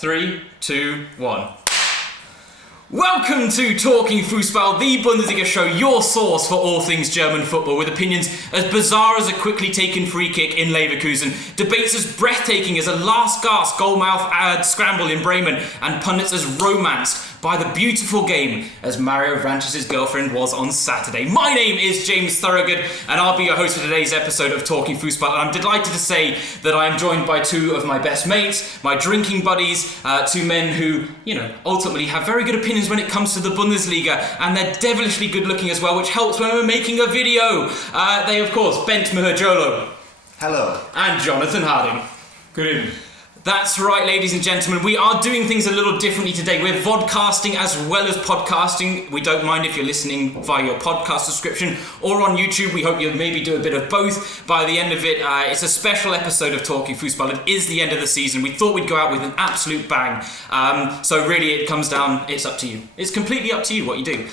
3, 2, 1. Welcome to Talking Fussball, the Bundesliga show, your source for all things German football, with opinions as bizarre as a quickly taken free kick in Leverkusen, debates as breathtaking as a last-gasp goal-mouth scramble in Bremen, and pundits as romanced by the beautiful game as Mario Vranches' girlfriend was on Saturday. My name is James Thorogood, and I'll be your host for today's episode of Talking Fussball. And I'm delighted to say that I am joined by two of my best mates, my drinking buddies, two men who, ultimately have very good opinions when it comes to the Bundesliga, and they're devilishly good looking as well, which helps when we're making a video. They, of course, Bent Mahajolo. Hello. And Jonathan Harding. Good evening. That's right, ladies and gentlemen. We are doing things a little differently today. We're vodcasting as well as podcasting. We don't mind if you're listening via your podcast subscription or on YouTube. We hope you'll maybe do a bit of both. By the end of it, it's a special episode of Talking Fussball. It is the end of the season. We thought we'd go out with an absolute bang. So really, it comes down, it's up to you. It's completely up to you what you do.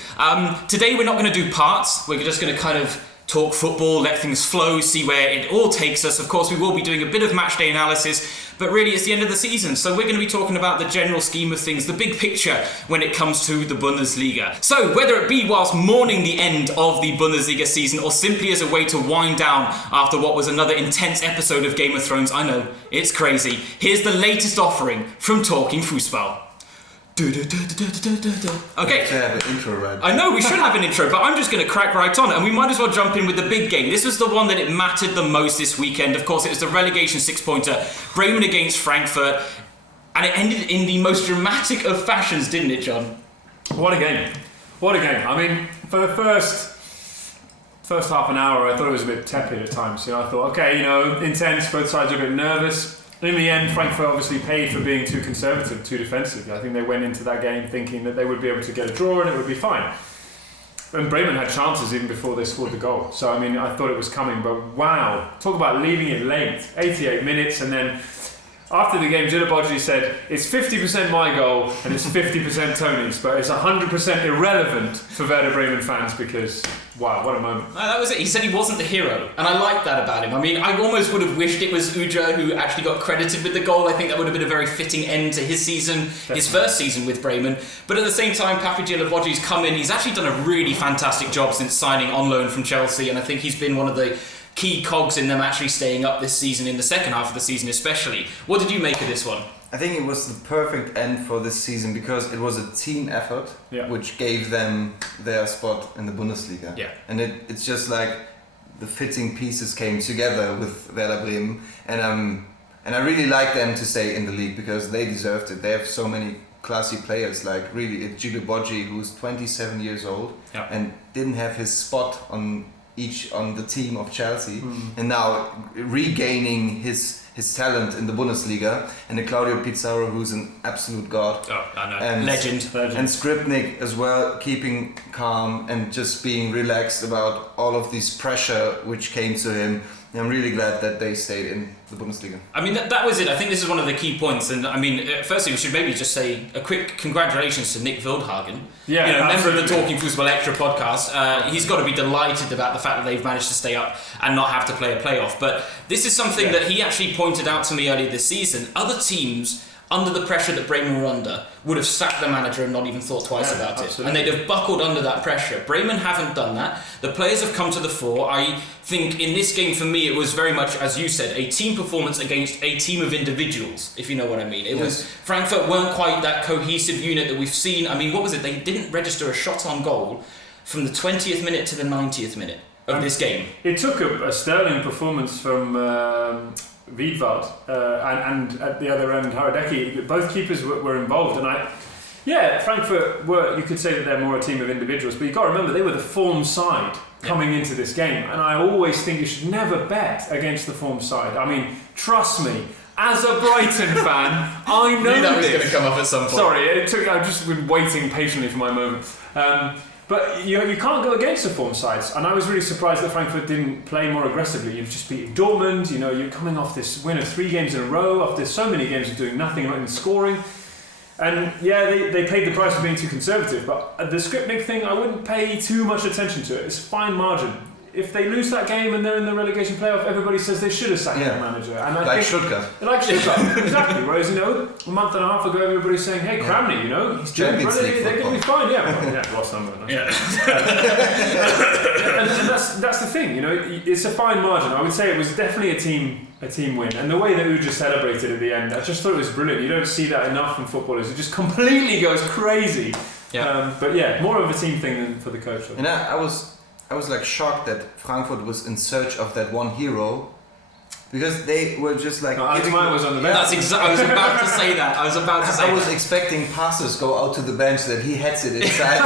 Today, we're not going to do parts. We're just going to kind of talk football, let things flow, see where it all takes us. Of course, we will be doing a bit of matchday analysis, but really it's the end of the season, so we're going to be talking about the general scheme of things, the big picture when it comes to the Bundesliga. So whether it be whilst mourning the end of the Bundesliga season or simply as a way to wind down after what was another intense episode of Game of Thrones, I know, it's crazy. Here's the latest offering from Talking Fussball. Okay. To have an intro, right? I know we should have an intro, but I'm just going to crack right on, and we might as well jump in with the big game. This was the one that it mattered the most this weekend. Of course, it was the relegation six-pointer, Bremen against Frankfurt, and it ended in the most dramatic of fashions, didn't it, John? What a game! What a game! I mean, for the first half an hour, I thought it was a bit tepid at times. I thought, okay, intense. Both sides are a bit nervous. In the end, Frankfurt obviously paid for being too conservative, too defensive. I think they went into that game thinking that they would be able to get a draw and it would be fine. And Bremen had chances even before they scored the goal. So, I thought it was coming, but wow. Talk about leaving it late. 88 minutes, and then after the game, Gilles said, it's 50% my goal and it's 50% Tony's, but it's 100% irrelevant for Werder Bremen fans because, wow, what a moment. That was it. He said he wasn't the hero, and I like that about him. I almost would have wished it was Uja who actually got credited with the goal. I think that would have been a very fitting end to his season, Definitely. His first season with Bremen. But at the same time, Papi Gilles come in. He's actually done a really fantastic job since signing on loan from Chelsea, and I think he's been one of the key cogs in them actually staying up this season, in the second half of the season especially. What did you make of this one? I think it was the perfect end for this season because it was a team effort, which gave them their spot in the Bundesliga. Yeah. And it's just like the fitting pieces came together with Werder Bremen, and I really like them to stay in the league because they deserved it. They have so many classy players, like really Gilles who's 27 years old and didn't have his spot on the team of Chelsea, and now regaining his talent in the Bundesliga, and the Claudio Pizarro, who's an absolute god. Oh, I know. And Legend. And Skripnik as well, keeping calm and just being relaxed about all of this pressure which came to him. And I'm really glad that they stayed in the Bundesliga. That was it. I think this is one of the key points. And firstly, we should maybe just say a quick congratulations to Nick Wildhagen. Member of the Talking Fussball Extra podcast. He's got to be delighted about the fact that they've managed to stay up and not have to play a playoff. But this is something that he actually pointed out to me earlier this season. Other teams, under the pressure that Bremen were under, would have sacked the manager and not even thought twice about it. And they'd have buckled under that pressure. Bremen haven't done that. The players have come to the fore. I think in this game, for me, it was very much, as you said, a team performance against a team of individuals, if you know what I mean. It was Frankfurt weren't quite that cohesive unit that we've seen. What was it? They didn't register a shot on goal from the 20th minute to the 90th minute of this game. It took a sterling performance from Wiedwald and at the other end Haradecki. Both keepers were involved, and Frankfurt were, you could say that they're more a team of individuals, but you've got to remember they were the form side coming into this game, and I always think you should never bet against the form side. Trust me, as a Brighton fan, I know that was going to come up at some point. Sorry, I've just been waiting patiently for my moment. But you can't go against the form sides, and I was really surprised that Frankfurt didn't play more aggressively. You've just beaten Dortmund, you're coming off this win of 3 games in a row, after so many games of doing nothing and not even scoring. And they paid the price for being too conservative, but the Skripnik thing, I wouldn't pay too much attention to it. It's a fine margin. if they lose that game and they're in the relegation playoff, everybody says they should have sacked the manager. And I like think, Stuttgart. Like Stuttgart, exactly. Whereas, a month and a half ago, everybody's saying, hey, Cramney, he's doing brilliant, they're going to be fine. Lost number. And that's the thing, it's a fine margin. I would say it was definitely a team win. And the way that Uja celebrated at the end, I just thought it was brilliant. You don't see that enough from footballers. It just completely goes crazy. Yeah. But more of a team thing than for the coach. And I was like shocked that Frankfurt was in search of that one hero, because they were just like. Alex Meyer was on the bench. That's exactly. I was about to say that. I was expecting passes go out to the bench that he heads it inside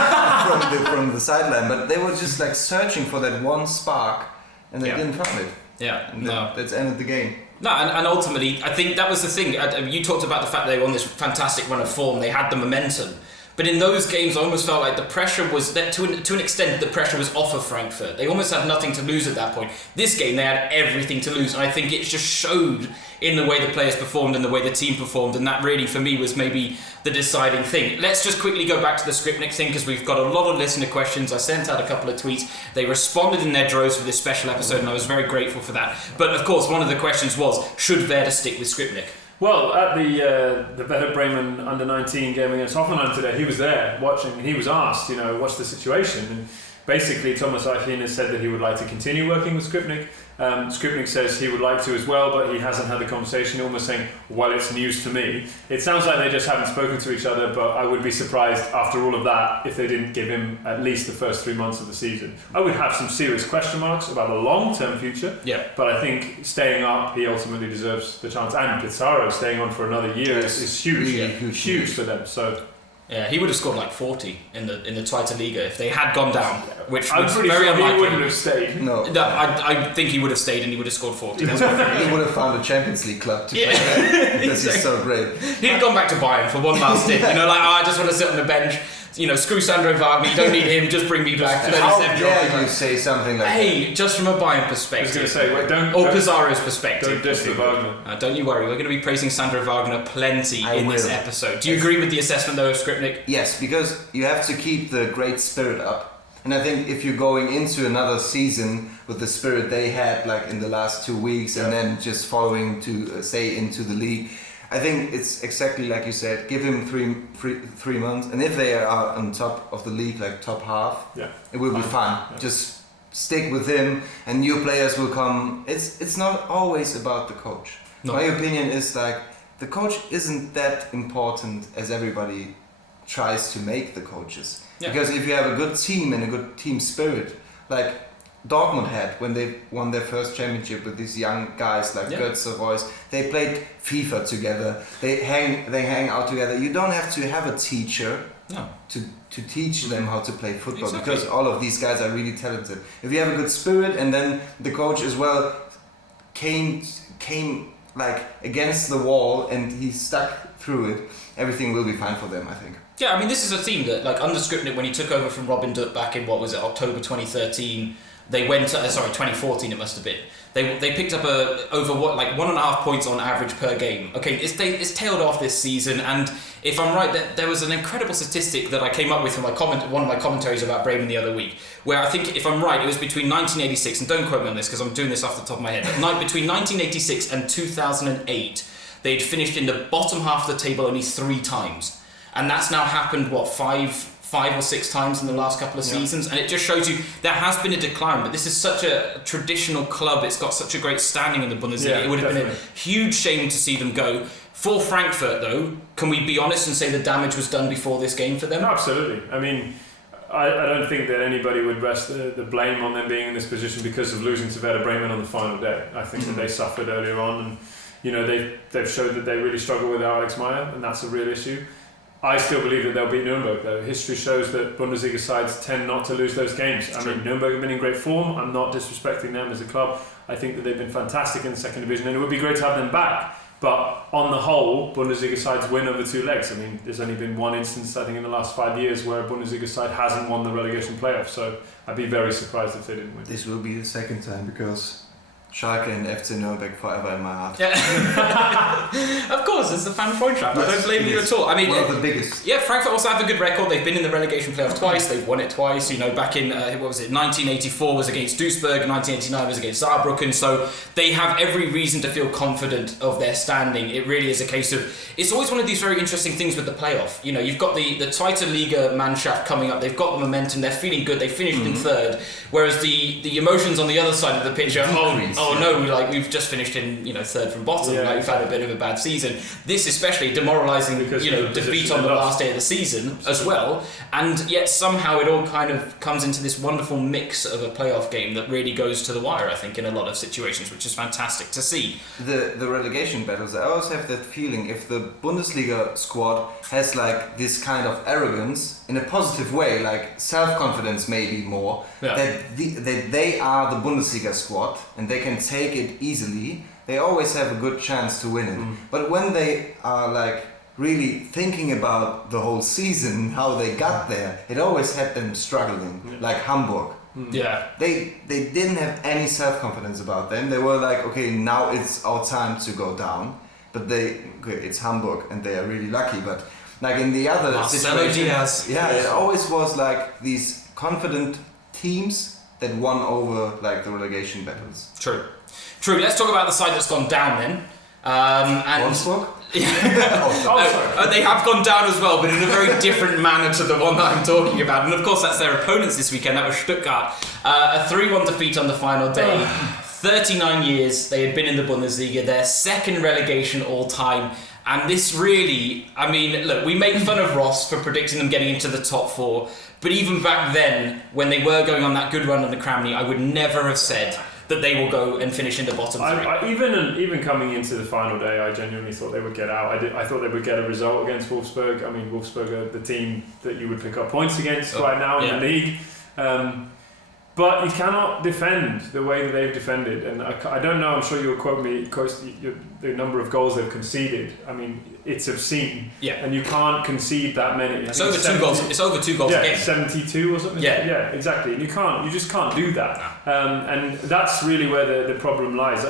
from the sideline, but they were just like searching for that one spark, and they didn't find it. Yeah, and that's ended the game. No, and ultimately, I think that was the thing. You talked about the fact they were on this fantastic run of form. They had the momentum. But in those games, I almost felt like the pressure was, that to an extent, the pressure was off of Frankfurt. They almost had nothing to lose at that point. This game, they had everything to lose. And I think it just showed in the way the players performed and the way the team performed. And that really, for me, was maybe the deciding thing. Let's just quickly go back to the Skripnik thing, because we've got a lot of listener questions. I sent out a couple of tweets. They responded in their droves for this special episode, and I was very grateful for that. But, of course, one of the questions was, should Werder stick with Skripnik? Well, at the Werder Bremen under-19 game against Hoffenheim today, he was there watching, and he was asked, what's the situation? And basically, Thomas Eichlin has said that he would like to continue working with Skripnik. Skripnik says he would like to as well, but he hasn't had the conversation, almost saying, well, it's news to me. It sounds like they just haven't spoken to each other, but I would be surprised after all of that if they didn't give him at least the first 3 months of the season. I would have some serious question marks about the long-term future, but I think staying up, he ultimately deserves the chance. And Pizarro staying on for another year is huge, really huge for them. So. Yeah, he would have scored like 40 in the Zweite Liga if they had gone down, which I'm was pretty very sure unlikely. He wouldn't have stayed. No, I think he would have stayed and he would have scored 40. He would have found a Champions League club to play there, because he's so great. He'd have gone back to Bayern for one last stint. I just want to sit on the bench. Screw Sandro Wagner. You don't need him. Just bring me back. How dare you say something like that? Hey, just from a Bayern perspective. I was going to say, or Pizarro's perspective. Don't diss the Wagner. Don't you worry. We're going to be praising Sandro Wagner plenty in this episode. Do you agree with the assessment though of Skripnik? Yes, because you have to keep the great spirit up. And I think if you're going into another season with the spirit they had like in the last 2 weeks and then just following to say into the league, I think it's exactly like you said. Give him three months, and if they are on top of the league, like top half, it will be fun. Yeah. Just stick with him, and new players will come. It's not always about the coach. No. My opinion is like the coach isn't that important as everybody tries to make the coaches. Yeah. Because if you have a good team and a good team spirit, like Dortmund had when they won their first championship with these young guys like Götze, Reus. They played FIFA together. They hang out together. You don't have to have a teacher to teach them how to play football, because all of these guys are really talented. If you have a good spirit, and then the coach as well came like against the wall and he stuck through it, everything will be fine for them, I think. Yeah, I mean, this is a team that, like, under Skripnik, when he took over from Robin Dutt back in, October 2013, they went, 2014 it must have been. They picked up over 1.5 points on average per game. Okay, it's tailed off this season, and if I'm right, there was an incredible statistic that I came up with from one of my commentaries about Bremen the other week, where I think, if I'm right, it was between 1986, and don't quote me on this because I'm doing this off the top of my head, but between 1986 and 2008, they'd finished in the bottom half of the table only 3 times. And that's now happened, five or 6 times in the last couple of seasons, and it just shows you there has been a decline, but this is such a traditional club. It's got such a great standing in the Bundesliga. It would have been a huge shame to see them go. For Frankfurt, though, can we be honest and say the damage was done before this game for them? Absolutely. I mean, I don't think that anybody would rest the blame on them being in this position because of losing to Werder Bremen on the final day. I think that they suffered earlier on, and they've showed that they really struggle with Alex Meyer, and that's a real issue. I still believe that they'll beat Nuremberg, though. History shows that Bundesliga sides tend not to lose those games. I mean, Nuremberg have been in great form. I'm not disrespecting them as a club. I think that they've been fantastic in the second division, and it would be great to have them back. But on the whole, Bundesliga sides win over 2 legs. I mean, there's only been one instance, I think, in the last 5 years where a Bundesliga side hasn't won the relegation playoff. So I'd be very surprised if they didn't win. This will be the second time, because Schalke and FC Nürnberg forever in my heart. Yeah. Of course, it's the fan point trap. I don't blame you at all. I mean, one of the biggest. Yeah, Frankfurt also have a good record. They've been in the relegation playoff twice. They've won it twice. You know, back in 1984 was against Duisburg, 1989 was against Saarbrücken. So they have every reason to feel confident of their standing. It really is a case of, it's always one of these very interesting things with the playoff. You know, you've got the Zweite Liga Mannschaft coming up. They've got the momentum. They're feeling good. They finished in third. Whereas the emotions on the other side of the pitch are, oh no, like we've just finished in third from bottom. Like we've had a bit of a bad season. This especially demoralising, defeat on the last day of the season as well. And yet somehow it all kind of comes into this wonderful mix of a playoff game that really goes to the wire, I think, in a lot of situations, which is fantastic to see. The relegation battles, I always have that feeling if the Bundesliga squad has like this kind of arrogance in a positive way, like self-confidence maybe more, that they are the Bundesliga squad and they can take it easily, they always have a good chance to win it. But when they are like really thinking about the whole season, how they got there, it always had them struggling, like Hamburg. Yeah. They didn't have any self-confidence about them. They were like, okay, now it's our time to go down. But it's Hamburg and they are really lucky. But like in the other situations, it always was like these confident teams that won over like the relegation battles. True. Let's talk about the side that's gone down then. Wolfsburg? They have gone down as well, but in a very different manner to the one that I'm talking about. And of course, that's their opponents this weekend. That was Stuttgart. A 3-1 defeat on the final day. 39 years they had been in the Bundesliga, their second relegation all time. And this really, I mean, look, we make fun of Ross for predicting them getting into the top four. But even back then, when they were going on that good run under Kramny, I would never have said that they will go and finish in the bottom three. Even coming into the final day, I genuinely thought they would get out. I thought they would get a result against Wolfsburg. I mean, Wolfsburg are the team that you would pick up points against right now in the league. But you cannot defend the way that they've defended. And I don't know, I'm sure you'll quote me, the number of goals they've conceded. I mean, it's obscene. Yeah. And you can't concede that many. It's over 2 goals. It's over 2 goals a game. 72 or something. Yeah, exactly. And you just can't do that. And that's really where the problem lies.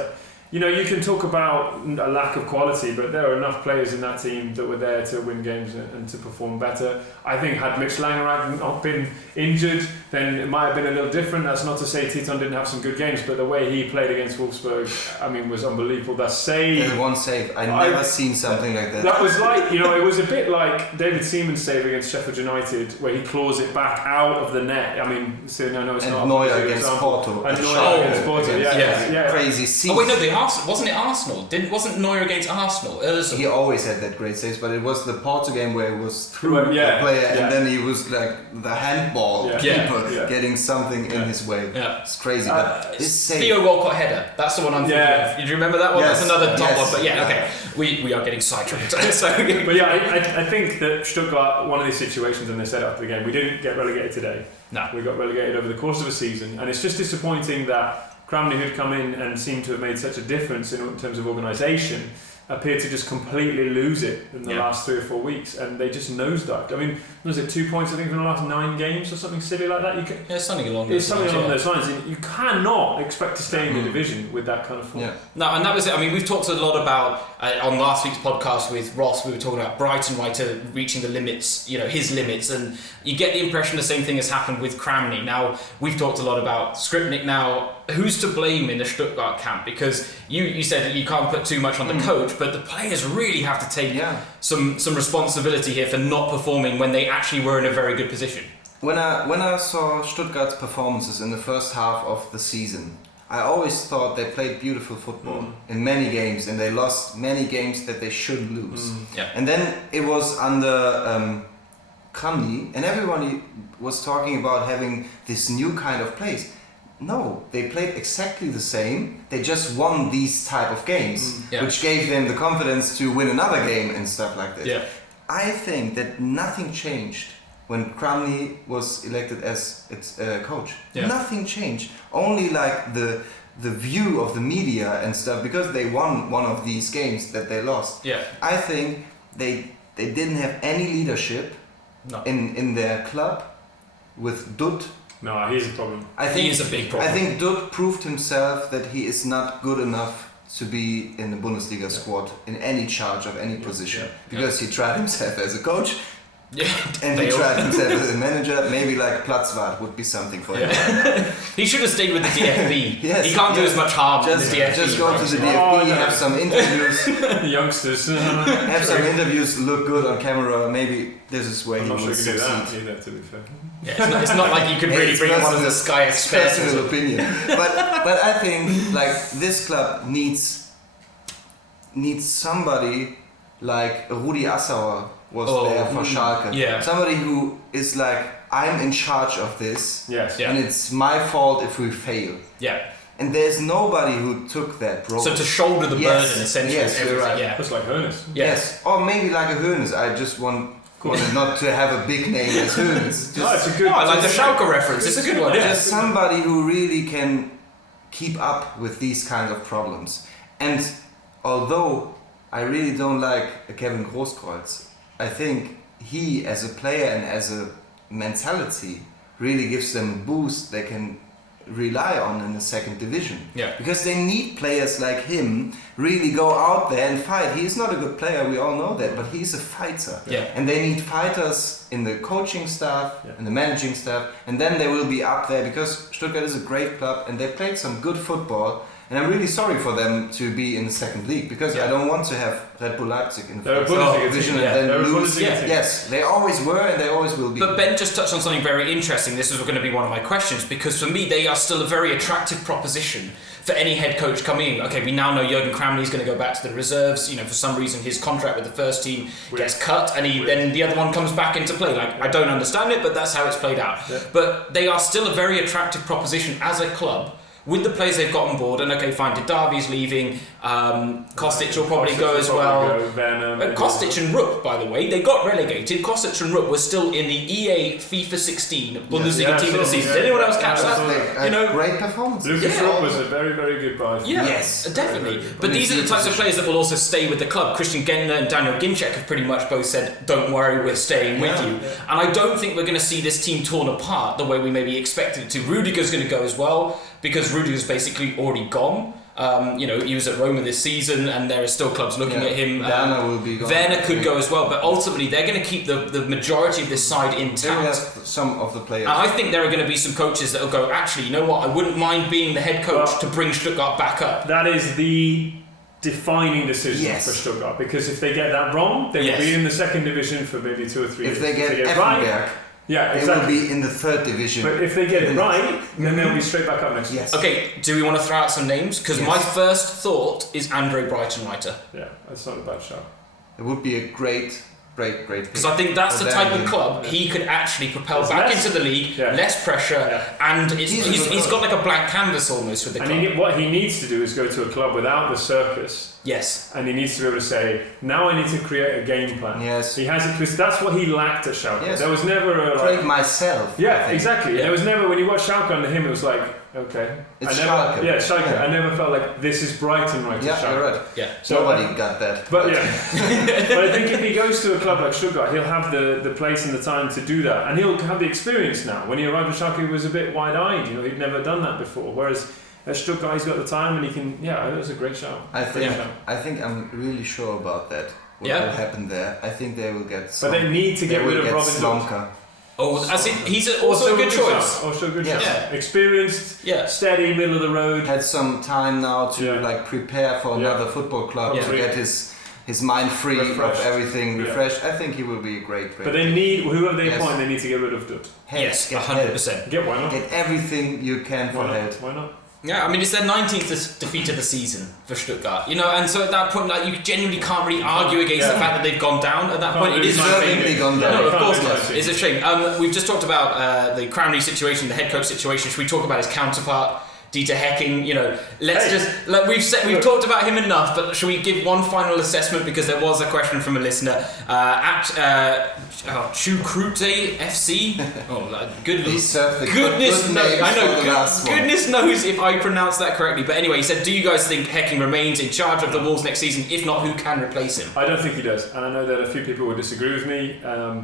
You can talk about a lack of quality, but there are enough players in that team that were there to win games and to perform better. I think had Mitch Langerad not been injured, then it might have been a little different. That's not to say Titon didn't have some good games, but the way he played against Wolfsburg, I mean, was unbelievable. That save... The one save. I've never seen something like that. That was like, it was a bit like David Seaman's save against Sheffield United, where he claws it back out of the net. I mean, it's not. And Neuer against Porto. And Neuer against Porto, yeah. Crazy save. Oh wait, no, wasn't it Arsenal? Wasn't Neuer against Arsenal? He always had that great saves, but it was the Porto game where it was through the player, and then he was like the handball keeper getting something in his way. Yeah. It's crazy. But this save, Theo Walcott header. That's the one I'm thinking of. Did you remember that one? Yes. That's another top one. But okay, we are getting sidetracked. But I think that Stuttgart, one of these situations, and they said after the game, we didn't get relegated today. No, we got relegated over the course of a season, and it's just disappointing that Kramny, who'd come in and seemed to have made such a difference in terms of organisation, appeared to just completely lose it in the last 3 or 4 weeks, and they just nosedived. I mean, was it 2 points, I think, in the last 9 games or something silly like that? Something along those lines. You cannot expect to stay in the division with that kind of form. Yeah. No, and that was it. I mean, we've talked a lot about, on last week's podcast with Ross, we were talking about Brighton reaching the limits, his limits, and you get the impression the same thing has happened with Kramny. Now, we've talked a lot about Skripnik now. Who's to blame in the Stuttgart camp? Because you said that you can't put too much on the coach, but the players really have to take some responsibility here for not performing when they actually were in a very good position. When I saw Stuttgart's performances in the first half of the season, I always thought they played beautiful football in many games, and they lost many games that they shouldn't lose. And then it was under Kramny, and everyone was talking about having this new kind of place. No, they played exactly the same. They just won these type of games, which gave them the confidence to win another game and stuff like that. Yeah. I think that nothing changed when Kramny was elected as its coach. Yeah. Nothing changed. Only like the view of the media and stuff, because they won one of these games that they lost. Yeah. I think they didn't have any leadership in their club with Dutt No, he's a problem. He is a big problem. I think Dutt proved himself that he is not good enough to be in the Bundesliga squad in any charge of any position because he tried himself as a coach. Yeah, and he tried himself as a manager. Maybe like Platzwart would be something for him. He should have stayed with the DFB. Yes, he can't do as much harm in the DFB. Just go to the DFB, have some interviews. Youngsters. Have some interviews, look good on camera. Maybe this is where I'm he not sure will you can do that succeed. either, to be fair. Yeah, it's not like you could really bring one of the Sky experts. Personal opinion. But I think like this club needs somebody like Rudi Assauer was there for Schalke. Yeah. Somebody who is like, I'm in charge of this. Yes. Yeah. And it's my fault if we fail. Yeah. And there's nobody who took that role. So to shoulder the burden, essentially. Yes, you're right. Yeah. Just like Hoeneß. Yes. Or maybe like a Hoeneß. I just wanted not to have a big name as Hoeneß. It's a good. I like the Schalke reference. It's a good one. Yeah. Just somebody who really can keep up with these kinds of problems. And although I really don't like Kevin Grosskreutz, I think he, as a player and as a mentality, really gives them a boost they can rely on in the second division. Yeah. Because they need players like him really go out there and fight. He is not a good player, we all know that, but he's a fighter. Yeah. And they need fighters in the coaching staff and the managing staff, and then they will be up there because Stuttgart is a great club and they played some good football. And I'm really sorry for them to be in the second league because I don't want to have Red Bull Leipzig in the first division and then lose. Yes, they always were and they always will be. But Ben just touched on something very interesting. This was going to be one of my questions because for me they are still a very attractive proposition for any head coach coming in. Okay, we now know Jurgen Kramni's going to go back to the reserves. You know, for some reason his contract with the first team gets cut and then the other one comes back into play. Like, I don't understand it, but that's how it's played out. Yeah. But they are still a very attractive proposition as a club. With the players they've got on board, and okay, fine, Didavi's leaving, Kostic will probably go as well. Kostic and Rupp, by the way, they got relegated. Kostic and Rupp were still in the EA FIFA 16 Bundesliga team of the season. Did anyone else catch that? Great performance. Lucas Rupp was a very, very good buy. Yeah, yes, definitely. But these are the types of players that will also stay with the club. Christian Gentner and Daniel Ginczek have pretty much both said, don't worry, we're staying with you. And I don't think we're going to see this team torn apart the way we maybe expected it to. Rudiger's going to go as well, because Rudiger's basically already gone. He was at Roma this season and there are still clubs looking at him. Werner will be gone. Werner could go as well, but ultimately they're going to keep the majority of this side intact. They will have some of the players. And I think there are going to be some coaches that will go, actually, you know what, I wouldn't mind being the head coach to bring Stuttgart back up. That is the defining decision for Stuttgart, because if they get that wrong, they will be in the second division for maybe 2 or 3 years. If they get Effenberg, they will be in the third division. But if they get it right, then they'll be straight back up next year. Yes. Okay, do we want to throw out some names? Because my first thought is Andre Breitenreiter. Yeah, that's not a bad shout. It would be a great pick. Because I think that's the type of club he could actually propel back into the league, less pressure, and he's got like a blank canvas almost with the club. And what he needs to do is go to a club without the circus. Yes. And he needs to be able to say, now I need to create a game plan. Yes. He has it, because that's what he lacked at Schalke. Yes. There was never a... Create myself. Yeah, exactly. Yeah. There was never, when you watch Schalke under him, it was like, okay. It's Schalke. Yeah, Schalke. Yeah. I never felt like, this is Brighton right Yeah, Schalke. you're right. Yeah. So nobody got that. But but I think if he goes to a club like Stuttgart, he'll have the place and the time to do that. And he'll have the experience now. When he arrived at Schalke, he was a bit wide-eyed. He'd never done that before. Whereas at Stuttgart, he's got the time and he can... Yeah, it was a great shout. I think I'm really sure about that. What will happen there? I think they will get... But they need to get rid of Robin Slomka. Oh, I think he's also a good choice. Also a good choice. Yeah. Experienced, steady, middle of the road. Had some time now to prepare for another football club to get his mind free of everything refreshed. I think he will be a great But they need, whoever they appoint, they need to get rid of Dutt. Yes, 100%. Why not? Get everything you can for head. Why not? Yeah, I mean, it's their 19th defeat of the season for Stuttgart, and so at that point, you genuinely can't really argue against the fact that they've gone down. At that point, it is a shame. No, of course not. It's a shame. We've just talked about the Kramny situation, the head coach situation. Should we talk about his counterpart, Dieter Hecking? We've talked about him enough, but should we give one final assessment, because there was a question from a listener at Chukrute FC. Goodness knows if I pronounced that correctly. But anyway, he said, do you guys think Hecking remains in charge of the Wolves next season? If not, who can replace him? I don't think he does, and I know that a few people will disagree with me,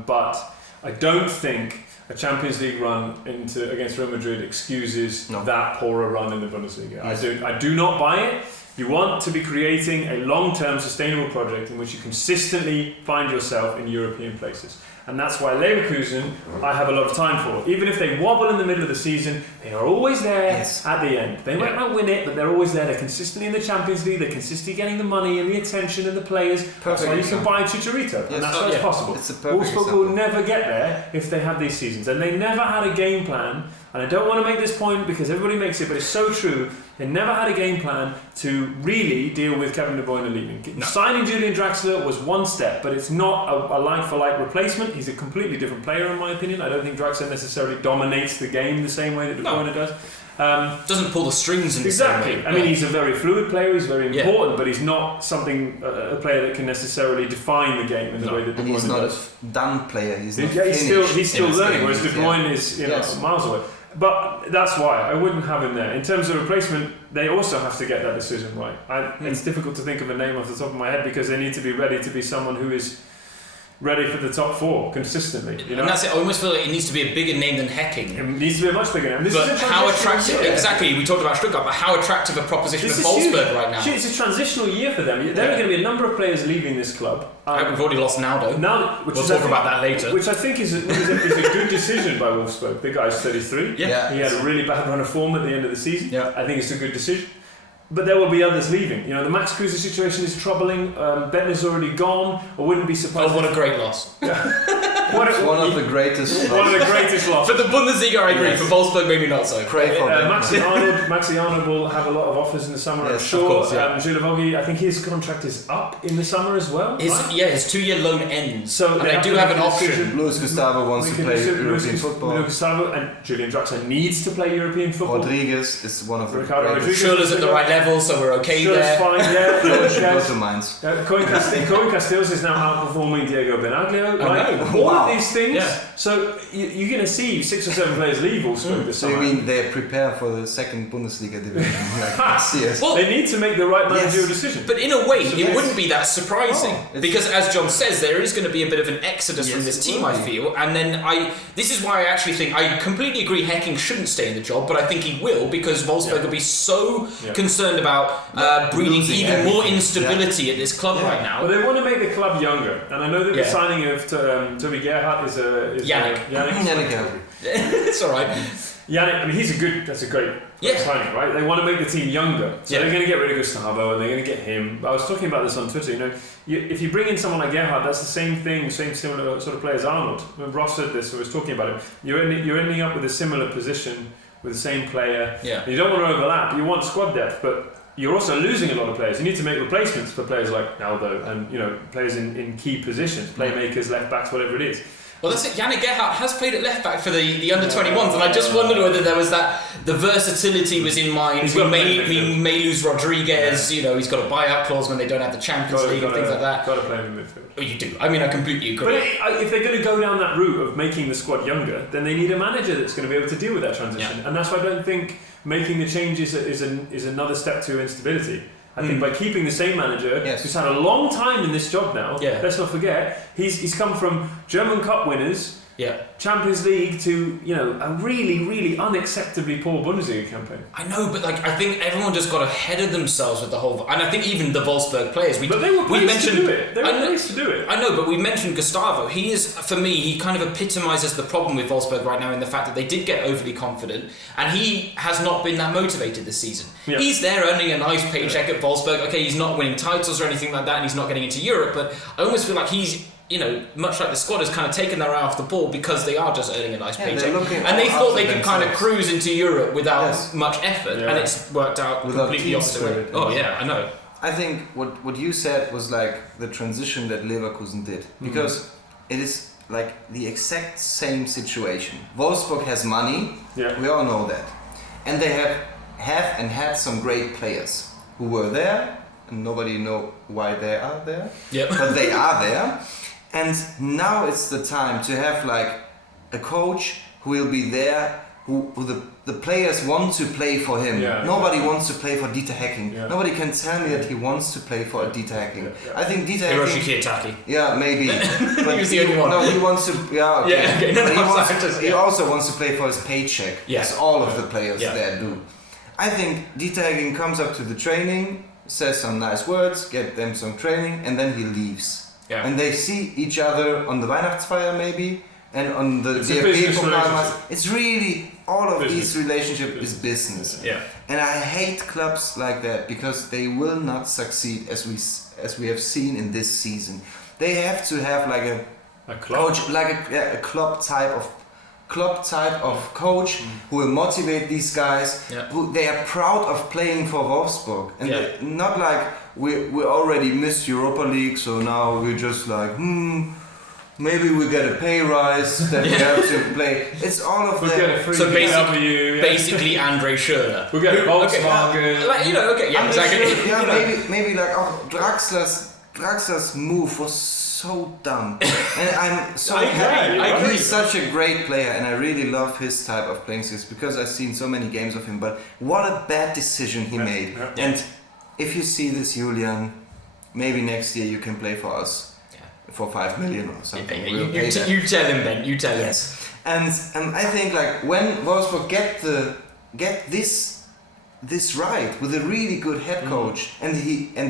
but I don't think a Champions League run against Real Madrid excuses that poorer run in the Bundesliga. Yes. I do not buy it. You want to be creating a long-term sustainable project in which you consistently find yourself in European places. And that's why Leverkusen, I have a lot of time for. Even if they wobble in the middle of the season, they are always there at the end. They might not win it, but they're always there. They're consistently in the Champions League. They're consistently getting the money and the attention and the players. That's why you can buy Chicharito. And that's why it's possible. Wolfsburg will never get there if they have these seasons. And they never had a game plan. And I don't want to make this point because everybody makes it, but it's so true. They never had a game plan to really deal with Kevin De Bruyne leaving. Signing Julian Draxler was one step, but it's not a like-for-like replacement. He's a completely different player, in my opinion. I don't think Draxler necessarily dominates the game the same way that De Bruyne does. Doesn't pull the strings in the same way. I mean, he's a very fluid player. He's very important, but he's not a player that can necessarily define the game in the way that De Bruyne does. And he's not a done player. He's still learning, whereas De Bruyne is miles away. But that's why I wouldn't have him there. In terms of replacement, they also have to get that decision right. It's difficult to think of a name off the top of my head because they need to be ready to be someone who is ready for the top four consistently. And that's it. I almost feel like it needs to be a bigger name than Hecking. It needs to be a much bigger name. But how attractive? Exactly. We talked about Stuttgart, but how attractive a proposition of Wolfsburg right now? It's a transitional year for them. There are going to be a number of players leaving this club. We've already lost Naldo. We'll talk about that later. Which I think is a good decision by Wolfsburg. The guy's 33. He had a really bad run of form at the end of the season. I think it's a good decision. But there will be others leaving. The Max Kruse situation is troubling. Bettner's already gone. I wouldn't be surprised. Oh, what a great loss. One of the greatest losses. For the Bundesliga, I agree. For Wolfsburg, maybe not so. Pray for Maxi Arnold will have a lot of offers in the summer, I'm sure. Of course, Jules Vogie, I think his contract is up in the summer as well. His 2-year loan ends. So they do have an option. Luis Gustavo wants to play European football. Luis Gustavo and Julian Draxler needs to play European football. Rodriguez is one of the greatest. Schürrle's at the right level, so we're okay there. Fine, yeah. Go to Mainz. Coin Castells is now outperforming Diego Benaglio. Right? All of these things. So you're going to see 6 or 7 players leave Wolfsburg this summer. So you mean they prepare for the second Bundesliga division? Well, they need to make the right managerial decision. But in a way, it wouldn't be that surprising because, as John says, there is going to be a bit of an exodus from this team. I feel, and then this is why I actually think I completely agree. Hecking shouldn't stay in the job, but I think he will because Wolfsburg will be so concerned about breeding even more instability at this club right now. Well, they want to make the club younger, and I know that the signing of Toby Gerhardt is Yannick. It's all right. Yannick, I mean, that's a great signing, right? They want to make the team younger. So they're going to get rid of Gustavo and they're going to get him. I was talking about this on Twitter, if you bring in someone like Gerhardt, that's the same thing, similar sort of player as Arnold. When Ross said this, I was talking about him, you're ending up with a similar position with the same player. You don't want to overlap, you want squad depth, but you're also losing a lot of players. You need to make replacements for players like Naldo and players in key positions, playmakers, left backs, whatever it is. Well, that's it. Yannick Gerhardt has played at left back for the under 21s, and I just wondered whether there was the versatility was in mind. We may lose Rodriguez. He's got a buyout clause when they don't have the Champions League and things like that. Got to play him in midfield. Oh, you do. I mean, I completely agree. But if they're going to go down that route of making the squad younger, then they need a manager that's going to be able to deal with that transition, and that's why I don't think making the changes is another step to instability. I think by keeping the same manager, who's had a long time in this job now, let's not forget, he's come from German Cup winners, Champions League to a really, really unacceptably poor Bundesliga campaign. I know, but I think everyone just got ahead of themselves with the whole, and I think even the Wolfsburg players. But they were placed to do it. I know, but we mentioned Gustavo. He is, for me, he kind of epitomises the problem with Wolfsburg right now in the fact that they did get overly confident, and he has not been that motivated this season. He's there earning a nice paycheck at Wolfsburg. Okay, he's not winning titles or anything like that, and he's not getting into Europe, but I almost feel like he's, much like the squad has kind of taken their eye off the ball because they are just earning a nice paycheck. And they thought they could kind of cruise into Europe without much effort, and it's worked out completely opposite way. Oh yeah, I know. I think what you said was like the transition that Leverkusen did, because it is like the exact same situation. Wolfsburg has money, we all know that, and they have and had some great players who were there, and nobody know why they are there, but they are there. And now it's the time to have like a coach who will be there who the players want to play for him. Yeah, Nobody wants to play for Dieter Hecking. Yeah. Nobody can tell me that he wants to play for Dieter Hecking. Yeah. I think Dieter Hiroshi Hecking... Kiyotaki. Yeah, maybe. But He was the only one. No, he wants to... Yeah, okay. Yeah, okay. No, But no, he also wants to play for his paycheck, Yeah. as all of the players Yeah. there do. I think Dieter Hecking comes up to the training, says some nice words, get them some training, and then he leaves. Yeah. And they see each other on the Weihnachtsfeier maybe, and on the It's a DFB business Pokal. relationship. It's really, all of Business. these relationship is business. Yeah. And I hate clubs like that because they will not succeed as we have seen in this season. They have to have like A club. coach, like a club type of coach who will motivate these guys. Yeah. Who they are proud of playing for Wolfsburg, and Yeah. they- not like we already missed Europa League, so now we're just like maybe we get a pay rise that we have to play. It's all of We'll them. get a free So BMW. Yeah. basically Andre Schürrle. We'll get a Okay, Volkswagen. like, okay, yeah, I'm exactly. sure- yeah, You know. maybe like Draxler's move was so dumb, and I'm so I agree, happy. I agree. He's such a great player, and I really love his type of playing skills because I've seen so many games of him. But what a bad decision he made! Yeah. And if you see this, Julian, maybe next year you can play for us for 5 million or something. Yeah, We'll pay that. you tell him, Ben. You tell him. Yes, and I think like when Wolfsburg get this right with a really good head coach, and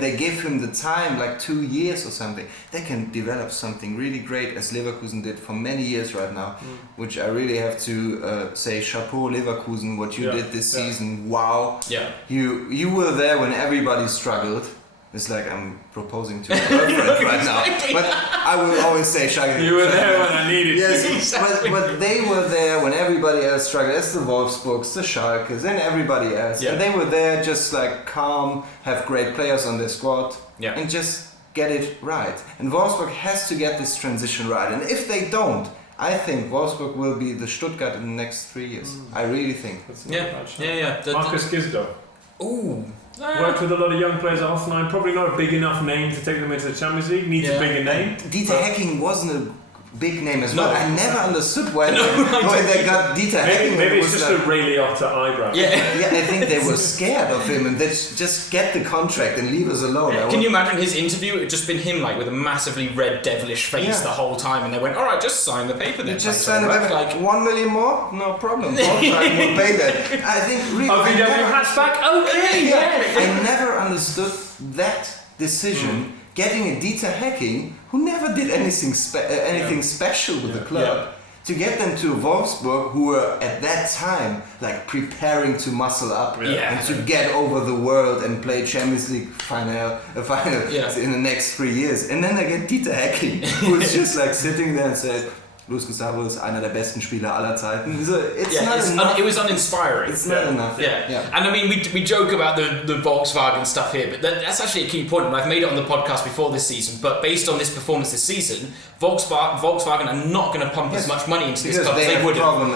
they give him the time, like 2 years or something, they can develop something really great, as Leverkusen did for many years right now, which I really have to say chapeau Leverkusen, what you did this season. Wow, Yeah. you were there when everybody struggled. It's like I'm proposing to a girlfriend right now, but I will always say Schalke. You were there when I needed you. Yes, but they were there when everybody else struggled. As the Wolfsburgs, the Schalkes, and everybody else. Yeah. And they were there just like calm, have great players on their squad, Yeah. and just get it right. And Wolfsburg has to get this transition right. And if they don't, I think Wolfsburg will be the Stuttgart in the next 3 years. I really think. That's not Yeah. a bad shot. Yeah. Marcus Gisdol. Ooh. Worked with a lot of young players at Hoffenheim. Probably not a big enough name to take them into the Champions League. Needs a bigger name. Dieter Hecking wasn't a big name as well. No. I never understood why they got Dieter Hecking. Maybe It it's was just like- a Ray Liotta eyebrow. Yeah. Yeah, I think they were scared of him and they just get the contract and leave us alone. Can you imagine his interview? It had just been him, like, with a massively red, devilish face Yeah. the whole time, and they went, "All right, just sign the paper then." You just Thanks sign very a much." paper, like 1 million more? No problem. Volkswagen will pay that. I think really. Oh, I VW never- hatchback? Okay, yeah. I never understood that decision. Getting a Dieter Hecking, who never did anything special with the club, to get them to Wolfsburg, who were at that time like preparing to muscle up Yeah. and to get over the world and play Champions League final in the next 3 years. And then I get Dieter Hecking, who is just like sitting there and says, Luis Gustavo ist einer der besten Spieler aller Zeiten. So It was uninspiring. It's not enough. Yeah. And I mean, we joke about the Volkswagen stuff here, but that's actually a key point, and I've made it on the podcast before this season. But based on this performance this season, Volkswagen are not going to pump as much money into this Because club as they they have would have. problem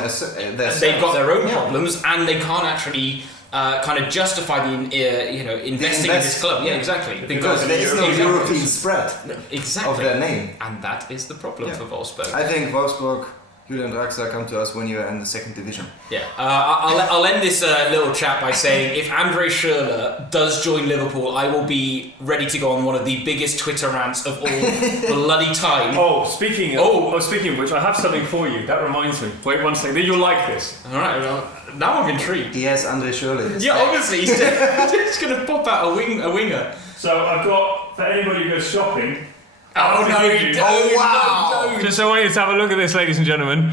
They've got their own problems, and they can't actually kind of justify investing in this club. Yeah, exactly. Because there is no European spread Exactly. of their name. And that is the problem for Wolfsburg. I think Wolfsburg, Julian Draxler, come to us when you're in the second division. Yeah, I'll end this little chat by saying if Andre Schürrle does join Liverpool, I will be ready to go on one of the biggest Twitter rants of all bloody time. Speaking of which, I have something for you. That reminds me. Wait one second. You'll like this. All right, well, now I'm intrigued. He has Andre Schürrle. Yeah, obviously he's just going to pop out a winger. So I've got, for anybody who goes shopping... Oh no! Oh, wow. Just I want you to have a look at this, ladies and gentlemen.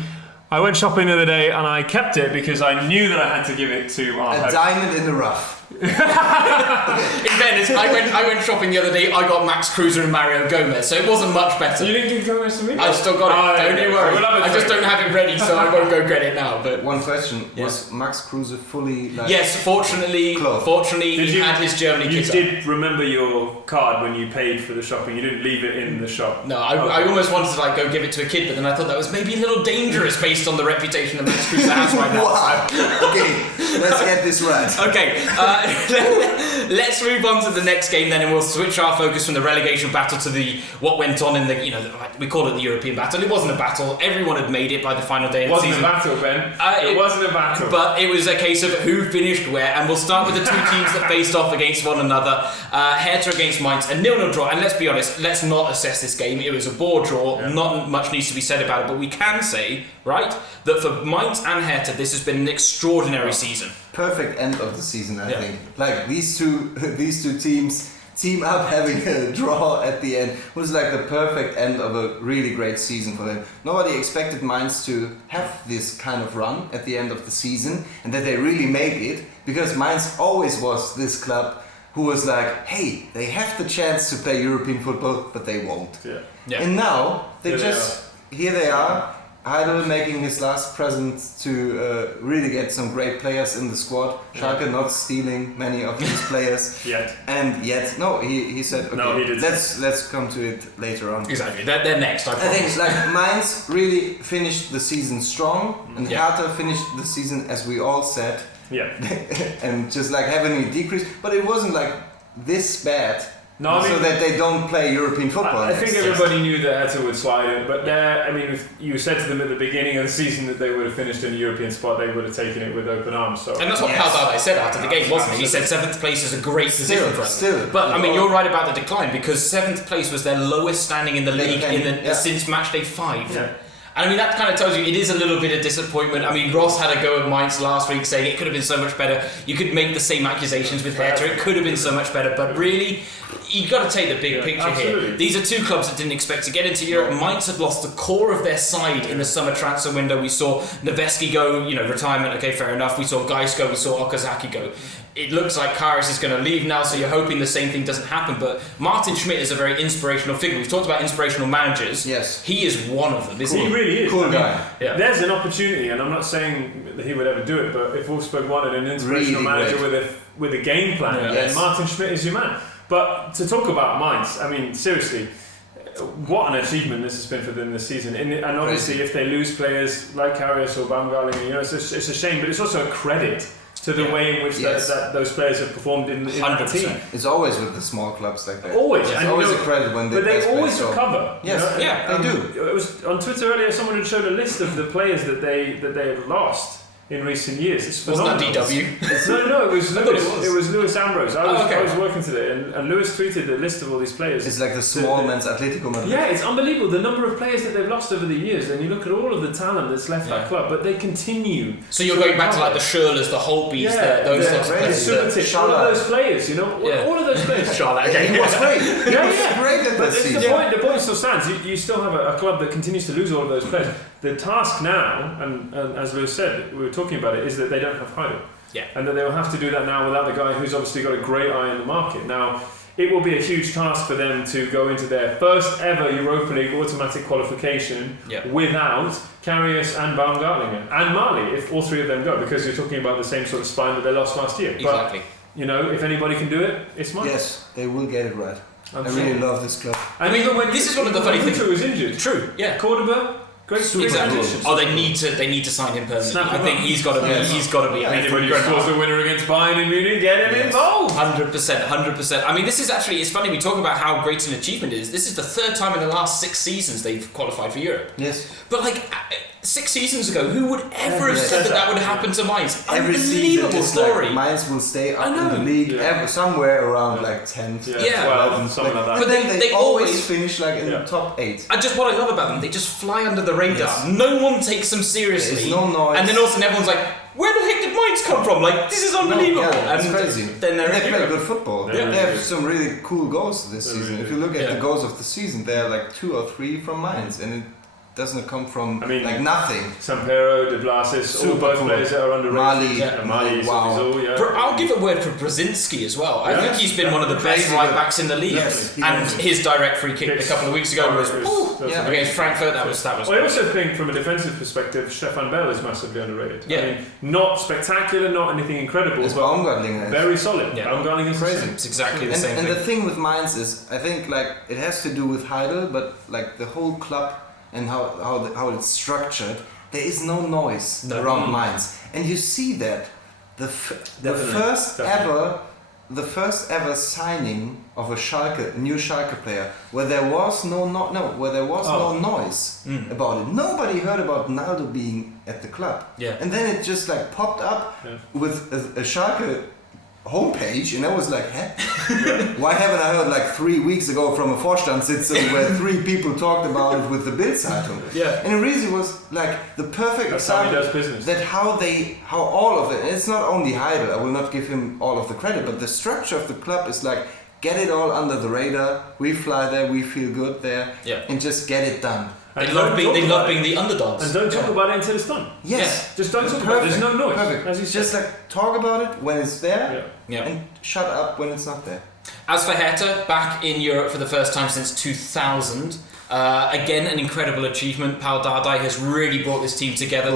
I went shopping the other day and I kept it because I knew that I had to give it to our A host. diamond in the rough. In fairness, I went shopping the other day. I got Max Kreuzer and Mario Gomez, so it wasn't much better. You didn't give Gomez to me? I've still got it. Don't you worry. We'll have it I just for you. don't have it ready, so I won't go get it now. But One question: was Max Kruse fully like? yes, fortunately, Did he had his Germany You kit on. did remember your card when you paid for the shopping. You didn't leave it in the shop. No, I almost wanted to go give it to a kid, but then I thought that was maybe a little dangerous based on the reputation that Max Kreuzer has right now. Wow. Okay, let's get this right. Okay, Let's move on to the next game then, and we'll switch our focus from the relegation battle to what went on in the, we call it the European battle. It wasn't a battle. Everyone had made it by the final day of the season. It wasn't a battle, Ben. It wasn't a battle. But it was a case of who finished where, and we'll start with the two teams that faced off against one another. Hertha against Mainz, a 0-0 draw. And let's be honest, let's not assess this game. It was a bore draw. Yeah. Not much needs to be said about it, but we can say, right, that for Mainz and Hertha, this has been an extraordinary season. Perfect end of the season, I think. Like these two teams team up having a draw at the end was like the perfect end of a really great season for them. Nobody expected Mainz to have this kind of run at the end of the season, and that they really made it, because Mainz always was this club who was like, hey, they have the chance to play European football, but they won't. Yeah. And now here they are. Heidel making his last present to really get some great players in the squad. Schalke not stealing many of these players yet. He said, okay, no, he let's come to it later on. Exactly, they're next. I think like Mainz really finished the season strong, and Hertha finished the season as we all said. Yeah. And just like having a decrease, but it wasn't like this bad. No, I mean, so that they don't play European football. I think everybody knew that Hertha would slide in, but if you said to them at the beginning of the season that they would have finished in a European spot, they would have taken it with open arms. So. And that's what Paldada said after the game, wasn't it? He said 7th place is a great position for us. But I mean, you're right about the decline, because 7th place was their lowest standing in the league since match day 5. Yeah. And I mean, that kind of tells you it is a little bit of disappointment. I mean, Ross had a go at Mainz last week saying it could have been so much better. You could make the same accusations with Hertha. It could have been so much better. But really, you've got to take the big picture here. These are two clubs that didn't expect to get into Europe. Mainz had lost the core of their side in the summer transfer window. We saw Noveski go, retirement, okay, fair enough. We saw Geis go, we saw Okazaki go. It looks like Karius is going to leave now, so you're hoping the same thing doesn't happen. But Martin Schmidt is a very inspirational figure. We've talked about inspirational managers. Yes. He is one of them, isn't he? He really is. Cool guy. Yeah. There's an opportunity, and I'm not saying that he would ever do it, but if Wolfsburg wanted an inspirational manager with a game plan, then Martin Schmidt is your man. But to talk about Mainz, I mean, seriously, what an achievement this has been for them this season. And obviously, if they lose players like Karius or Baumgartlinger, it's a shame, but it's also a credit to the way in which that those players have performed in that team. It's always with the small clubs like that. Always. It's always a credit when they always recover. Yes, they do. It was on Twitter earlier. Someone had showed a list of the players that they have lost in recent years. It's phenomenal. Wasn't that DW? No, it was Lewis. It was Lewis Ambrose. I was working today, and Lewis tweeted the list of all these players. It's like the small men's Atletico Madrid. Yeah, it's unbelievable the number of players that they've lost over the years, and you look at all of the talent that's left that club, but they continue. So you're going back to like the Schürrles, the Holtbys, those sorts of players. Subotic, all of those players, all of those players. Charlotte, again. He was great. He was great at but this season. The point still stands. You still have a club that continues to lose all of those players. The task now, and as Lewis said, we were talking about it, is that they don't have Heidel. Yeah. And that they will have to do that now without the guy who's obviously got a great eye on the market. Now, it will be a huge task for them to go into their first ever Europa League automatic qualification without Karius and Baumgartlinger and Marley, if all three of them go, because you're talking about the same sort of spine that they lost last year. Exactly. But, if anybody can do it, it's Mainz. Yes, they will get it right. I really love this club. I mean, this is one of the funny things. Guto was injured. True. Yeah. Cordoba. Great, exactly. They need to sign him permanently. I think he's got to be. He's got to be. Anybody who scores a winner against Bayern in Munich, get him involved. 100%. I mean, this is actually. It's funny we talk about how great an achievement it is. This is the third time in the last 6 seasons they've qualified for Europe. Yes. But 6 seasons ago, who would ever have said that would happen to Mainz? Every Unbelievable story. Like Mainz will stay up in the league somewhere around 10th, 12th, something like that. But then they always finish in the top 8. And just what I love about them, they just fly under the radar. Yes. No one takes them seriously. There's no noise. And then all of a sudden everyone's like, where the heck did Mainz come from? This is unbelievable. It's crazy. Then they play good football. They have some really cool goals this season. Really if you look at the goals of the season, they're 2 or 3 from Mainz, and it doesn't come from nothing. Sampero, De Blasis, all both players that are underrated. Mali, wow. I'll give a word for Brzezinski as well. I think he's been one of the best right backs in the league. Yes, and his direct free kick a couple of weeks ago was against Frankfurt. That was. Well, I also think from a defensive perspective, Stefan Bell is massively underrated. Yeah. I mean, not spectacular, not anything incredible, but Baumgartlinger very solid. Yeah. Baumgartlinger is crazy. It's exactly the same thing. And the thing with Mainz is, I think it has to do with Heidel, but the whole club and how it's structured, there is no noise around Mainz, and you see that the first ever the first ever signing of a new Schalke player, where there was no noise about it. Nobody heard about Naldo being at the club. Yeah. And then it just like popped up with a Schalke homepage, and I was like, huh? Why haven't I heard like 3 weeks ago from a Vorstandssitzung where 3 people talked about it with the Bild-Zeitung? Yeah. And it really was like the perfect That's how he example does business. that how all of it, and it's not only Heidel, I will not give him all of the credit, but the structure of the club is like, get it all under the radar, we fly there, we feel good there, and just get it done. They love being the underdogs. And don't talk about it until it's done. Yes. Just don't talk about it. There's no noise. Perfect. As you just said. like talk about it when it's there Yeah. and shut up when it's not there. As for Hertha, back in Europe for the first time since 2000, again an incredible achievement. Paul Dardai has really brought this team together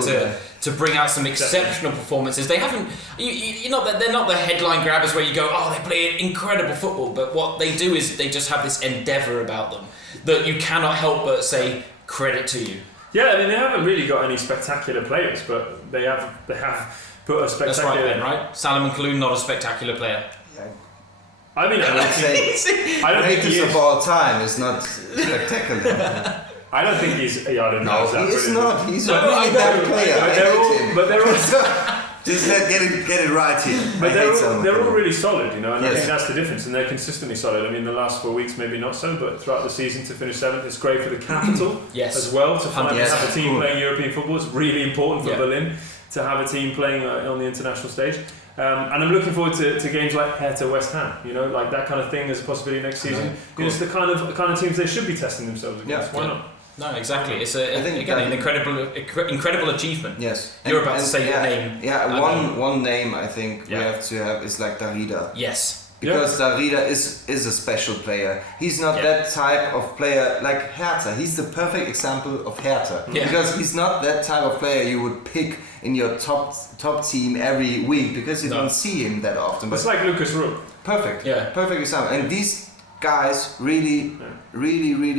to bring out some exceptional performances. They haven't, they're not the headline grabbers where you go, oh, they play incredible football, but what they do is they just have this endeavour about them that you cannot help but say credit to you. Yeah, I mean they haven't really got any spectacular players, but they have put a spectacular. That's right, Ben, right? Salomon Kalou, not a spectacular player. I mean, I don't think he is. Of all time is not spectacular. I don't think he's. I don't know. No, he is not. He's a really bad player. But they're all. Just get it right here. But they're all really solid, and I think that's the difference, and they're consistently solid. I mean, the last 4 weeks maybe not so, but throughout the season to finish 7th, it's great for the capital as well to finally have a team playing European football. It's really important for Berlin to have a team playing on the international stage. And I'm looking forward to games like Hertha West Ham, like that kind of thing as a possibility next season. It's the kind of teams they should be testing themselves against. Why not? No, exactly. It's an incredible achievement. Yes. You're about to say your name. Yeah, one name I think we have to have is like Darida. Yes. Because Darida is a special player. He's not that type of player like Hertha. He's the perfect example of Hertha. Yeah. Because he's not that type of player you would pick in your top team every week because you don't see him that often. But it's like Lucas Rook. Perfect. Yeah. Perfect example. And these guys really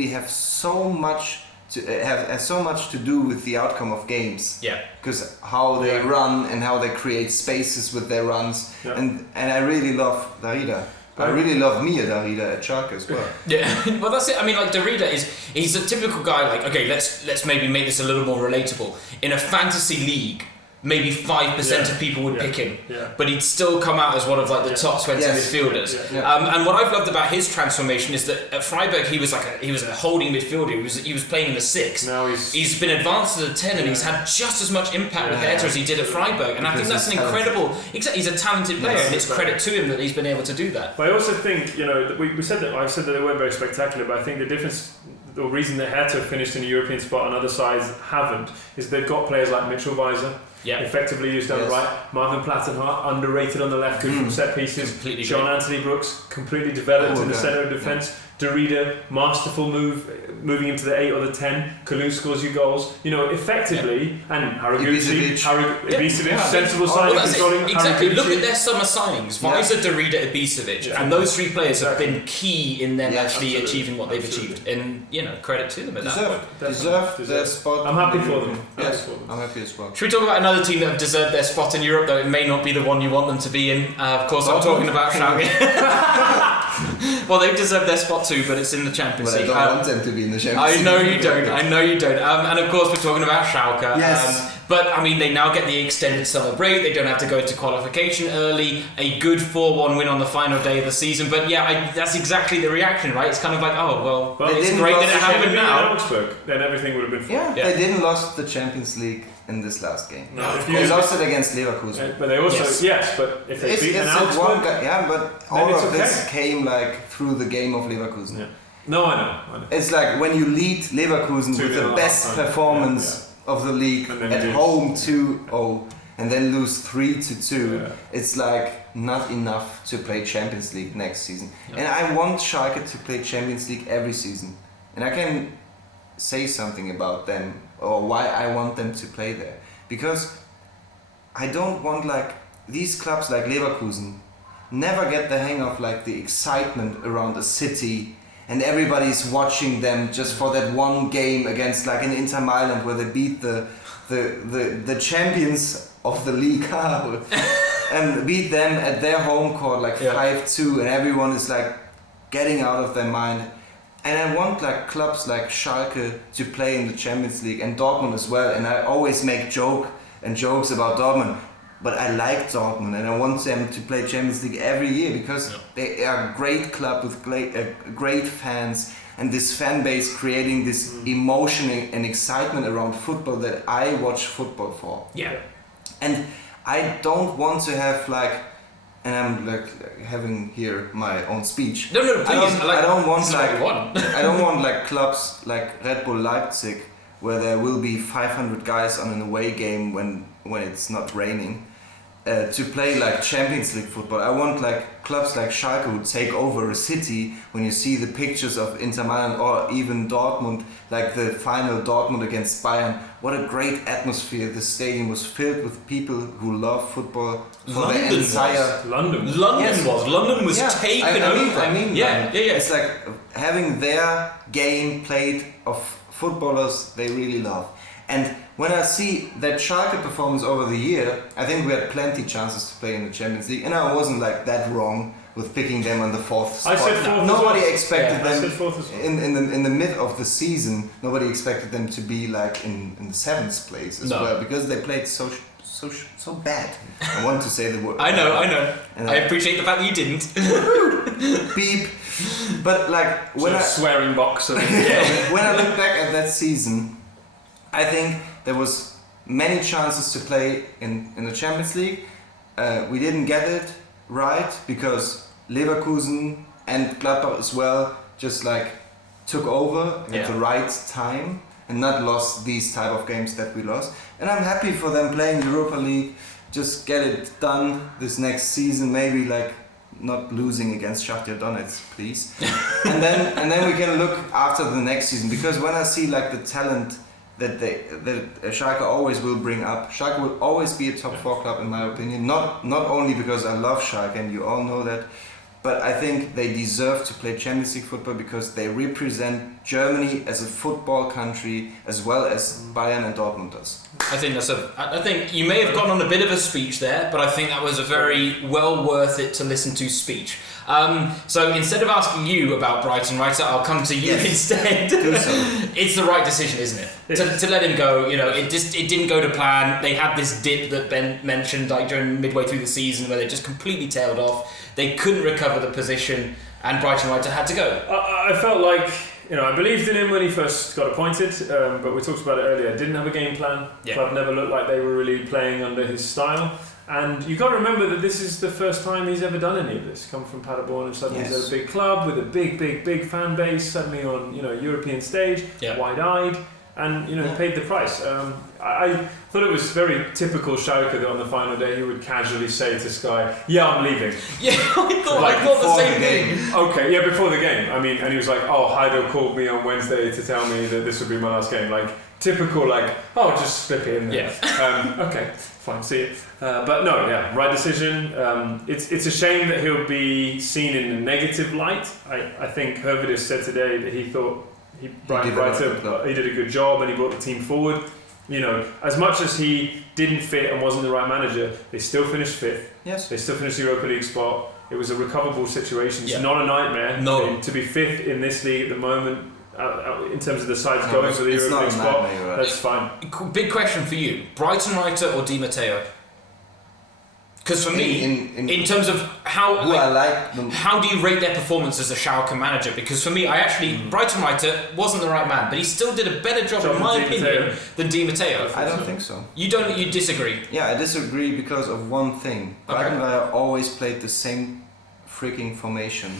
have so much to do with the outcome of games. Yeah. Because how they run and how they create spaces with their runs. Yeah. And I really love Darida. I really love Mia Darida at Schalke as well. Yeah, well that's it. I mean, like Darida he's a typical guy. Like, okay, let's maybe make this a little more relatable. In a fantasy league, maybe 5% of people would pick him, but he'd still come out as one of like the top 20 midfielders. And what I've loved about his transformation is that at Freiburg he was a holding midfielder. He was playing in the 6. Now he's been advanced to the 10, and he's had just as much impact with Hertha as he did at Freiburg. And I think that's an incredible. He's a talented player, and it's credit to him that he's been able to do that. But I also think I said that they weren't very spectacular, but I think the difference. The reason that Hertha finished in a European spot and other sides haven't is they've got players like Mitchell Weiser, effectively used on the right, Marvin Plattenhardt, underrated on the left, good from set pieces, John Anthony Brooks, completely developed in the centre of defence, Darida, masterful moving into the 8 or the 10, Kalou scores you goals, effectively, and Haraguchi, sensible signing, controlling exactly. Look at their summer signings, Weiser, Darida, Ibisevic, and those 3 players have been key in them actually achieving what they've achieved, and credit to them at that point. Deserved their spot. I'm happy for them. Yes, I'm happy as well. Should we talk about another team that have deserved their spot in Europe, though it may not be the one you want them to be in? Of course, I'm talking about Schalke. Well, they've deserved their spot too, but it's in the Champions League. I don't want them to be in the Champions League. I know you don't. And of course, we're talking about Schalke. Yes. But I mean, they now get the extended summer break. They don't have to go into qualification early. A good 4-1 win on the final day of the season. But yeah, that's exactly the reaction, right? It's kind of like, oh well, it's great that it happened now. Augsburg, then everything would have been fine. Yeah, they didn't lost the Champions League in this last game. No, they lost it against Leverkusen. But they also but if they beat an Augsburg, but all of this came like through the game of Leverkusen. Yeah. No, I know. It's like when you lead Leverkusen with the best performance of the league at home 2-0 and then lose 3-2. It's like not enough to play Champions League next season. And I want Schalke to play Champions League every season. And I can say something about them or why I want them to play there. Because I don't want like these clubs like Leverkusen never get the hang of like the excitement around a city and everybody's watching them just for that one game against like an Inter Milan where they beat the champions of the league. and beat them at their home court like 5-2, and everyone is like getting out of their mind. And I want like clubs like Schalke to play in the Champions League, and Dortmund as well. And I always make jokes about Dortmund, but I like Dortmund and I want them to play Champions League every year because they are a great club with great fans, and this fan base creating this emotion and excitement around football that I watch football for. Yeah. And I don't want to have like, and I'm like having here my own speech. No, please. I don't want like clubs like Red Bull Leipzig, where there will be 500 guys on an away game when it's not raining, to play like Champions League football. I want like clubs like Schalke who take over a city. When you see the pictures of Inter Milan or even Dortmund, like the final Dortmund against Bayern, what a great atmosphere. The stadium was filled with people who love football for the entire... London was taken over. I mean, yeah. It's like having their game played of footballers they really love. And when I see that Schalke performance over the year, I think we had plenty chances to play in the Champions League, and I wasn't like that wrong with picking them on the 4th spot. I said 4th. Nobody expected them in the mid of the season. Nobody expected them to be like in the 7th place as well, because they played so bad. I want to say the word. I know. And I appreciate the fact that you didn't. Beep. But like when swearing box. When I look back at that season, I think there was many chances to play in the Champions League. We didn't get it right because Leverkusen and Gladbach as well just like took over at the right time and not lost these type of games that we lost. And I'm happy for them playing Europa League. Just get it done this next season, maybe like not losing against Shakhtar Donetsk, please. and then we can look after the next season, because when I see like the talent that Schalke always will bring up. Schalke will always be a top 4 club in my opinion. Not only because I love Schalke and you all know that, but I think they deserve to play Champions League football because they represent Germany as a football country as well as Bayern and Dortmund does. I think you may have gone on a bit of a speech there, but I think that was a very well worth it to listen to speech. So instead of asking you about Brighton, I'll come to you instead. Do so. It's the right decision, isn't it? To let him go. You know, it didn't go to plan. They had this dip that Ben mentioned, like during midway through the season, where they just completely tailed off. They couldn't recover the position, and Brighton had to go. I felt like, I believed in him when he first got appointed, but we talked about it earlier. Didn't have a game plan. Yeah. Club never looked like they were really playing under his style. And you've got to remember that this is the first time he's ever done any of this. Come from Paderborn and suddenly he's at a big club with a big fan base, suddenly on European stage, wide-eyed, and he paid the price. I thought it was very typical Schalke that on the final day he would casually say to Sky, "Yeah, I'm leaving." Yeah, I thought the same thing. Okay, yeah, before the game. I mean, and he was like, "Oh, Heido called me on Wednesday to tell me that this would be my last game." Like typical, just slip it in there. Yeah. Okay, fine, see it. But no, right decision. It's a shame that he'll be seen in a negative light. I think Hervidis said today that he thought Brighton he did a good job and he brought the team forward. As much as he didn't fit and wasn't the right manager, they still finished 5th. Yes. They still finished the Europa League spot. It was a recoverable situation. It's not a nightmare. No. I mean, to be 5th in this league at the moment, in terms of the sides going for the Europa League spot, that's fine. Big question for you: Brighton Reiter or Di Matteo? Because for me, in terms of how do you rate their performance as a Schalke manager? Because for me, Brighton Reiter wasn't the right man, but he still did a better job, in my opinion, than Di Matteo. I don't think so. You disagree? Yeah, I disagree because of one thing. Brighton Reiter always played the same freaking formation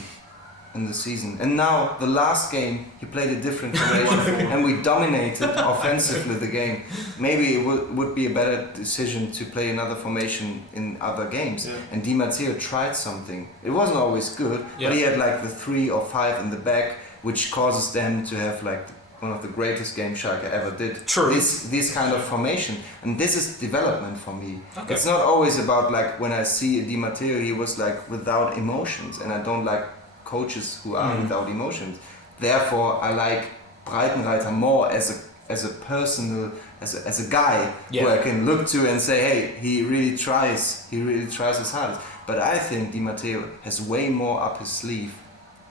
in the season, and now the last game he played a different formation and we dominated offensively the game. Maybe it would be a better decision to play another formation in other games. And Di Matteo tried something. It wasn't always good, but he had like the 3 or 5 in the back, which causes them to have like one of the greatest games Schalke ever did. True. This kind of formation, and this is development for me. It's not always about like when I see Di Matteo, he was like without emotions, and I don't like coaches who are without emotions. Therefore, I like Breitenreiter more as a personal as a guy who I can look to and say, hey, he really tries his hardest. But I think Di Matteo has way more up his sleeve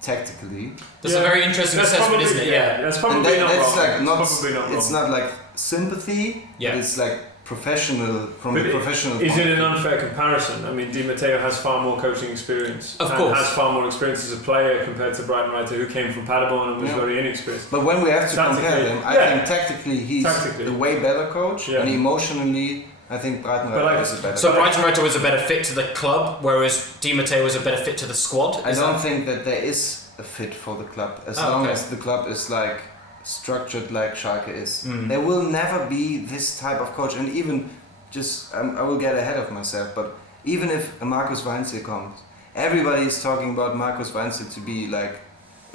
tactically. That's a very interesting assessment, isn't it? Yeah, that's probably not wrong. Like it's not like sympathy, but it's like professional professional. Is it an unfair comparison? I mean, Di Matteo has far more coaching experience. Of course, has far more experience as a player compared to Brighton Reiter, who came from Paderborn and was very inexperienced. But when we have to compare them, I think tactically he's a way better coach, and emotionally, I think Brighton Reiter is a better. So Brighton Reiter was a better fit to the club, whereas Di Matteo was a better fit to the squad. I don't think that there is a fit for the club as long as the club is like structured like Schalke is. There will never be this type of coach, and even just I will get ahead of myself, but even if a Markus Weinzel comes, everybody is talking about Markus Weinzel to be like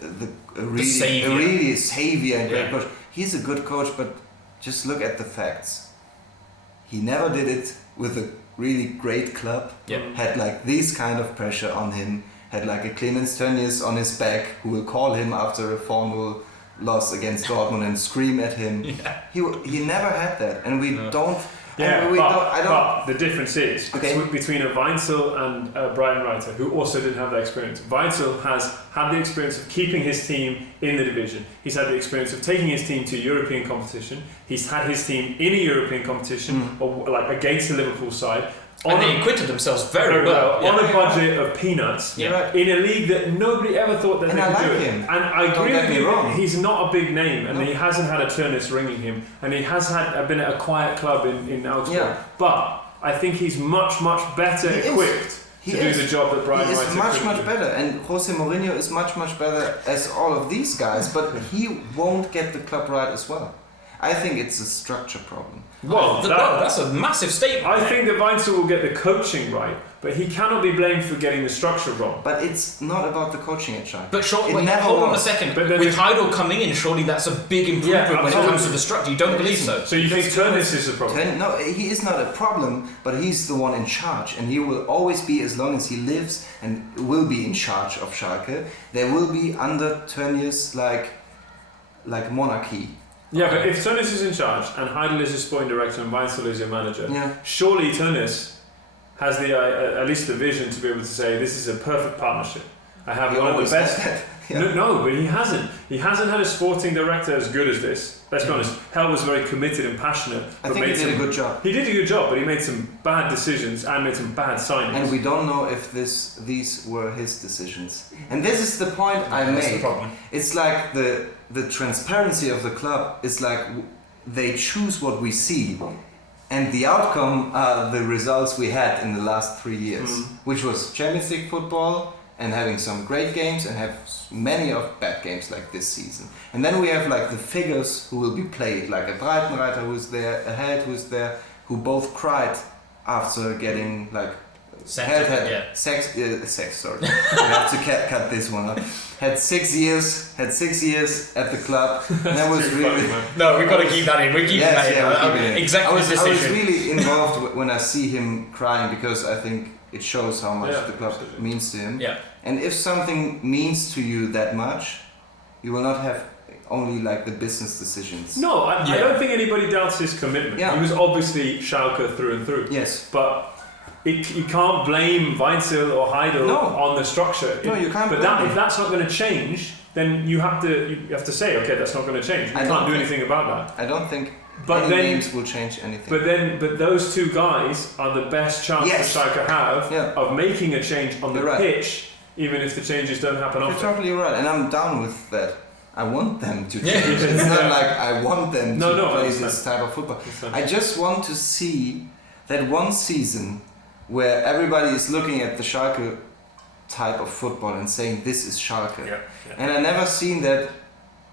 a really savior and great coach. He's a good coach, but just look at the facts. He never did it with a really great club. Had like this kind of pressure on him. Had like a Clemens Tönnies on his back who will call him after a 4-0 loss against Dortmund and scream at him. He never had that, and we don't. But the difference is between a Weinzel and a Brighton Reiter, who also didn't have that experience. Weinzel has had the experience of keeping his team in the division. He's had the experience of taking his team to European competition. He's had his team in a European competition, or like against the Liverpool side. And they acquitted themselves very well. On a budget of peanuts, in a league that nobody ever thought that they could do it. Him. And I agree with you, he's not a big name, and he hasn't had a Tönnies ringing him, and he has been at a quiet club in Augsburg. But I think he's much better equipped to do the job that Brian Reiter is much better, and Jose Mourinho is much better as all of these guys, but he won't get the club right as well. I think it's a structure problem. Well, that's a massive statement. I think that Weinzel will get the coaching right, but he cannot be blamed for getting the structure wrong. But it's not about the coaching at Schalke. But hold on a second. But with Heidel coming in, surely that's a big improvement when it comes to the structure. You don't believe so? So you think Tönnies is a problem? No, he is not a problem, but he's the one in charge, and he will always be, as long as he lives, and will be in charge of Schalke. There will be under Tönnies like monarchy. Yeah, but if Tönnies is in charge and Heidel is your sporting director and Weinzel is your manager, surely Tönnies has at least the vision to be able to say this is a perfect partnership. I have one of the best. No, but he hasn't. He hasn't had a sporting director as good as this. Let's be honest. Hell was very committed and passionate. I think he did a good job. He did a good job, but he made some bad decisions and made some bad signings. And we don't know if these were his decisions. And this is the point I made. That's the problem. It's like the transparency of the club is like they choose what we see, and the outcome are the results we had in the last 3 years, which was Champions League football and having some great games and have many of bad games like this season. And then we have like the figures who will be played, like a Brighton Reiter who's there, a Held who's there, who both cried after getting like sex. Sorry, I have to cut this one up. Had 6 years at the club. And that was really no. We've got to keep that in. We're keeping that in. Exactly. I was really involved when I see him crying, because I think it shows how much the club means to him. Yeah. And if something means to you that much, you will not have only like the business decisions. No, I don't think anybody doubts his commitment. Yeah. He was obviously Schalke through and through. Yes. But you can't blame Weinzel or Heidel on the structure. No, you can't. But if that's not going to change, then you have to say, okay, that's not going to change. We can't do anything about that. I don't think any names will change anything. But those two guys are the best chance that Schalke have of making a change on the pitch, even if the changes don't happen often. You're totally right, and I'm down with that. I want them to change. It's not like I want them to play this type of football. I just want to see that one season where everybody is looking at the Schalke type of football and saying this is Schalke. Yeah. And I never seen that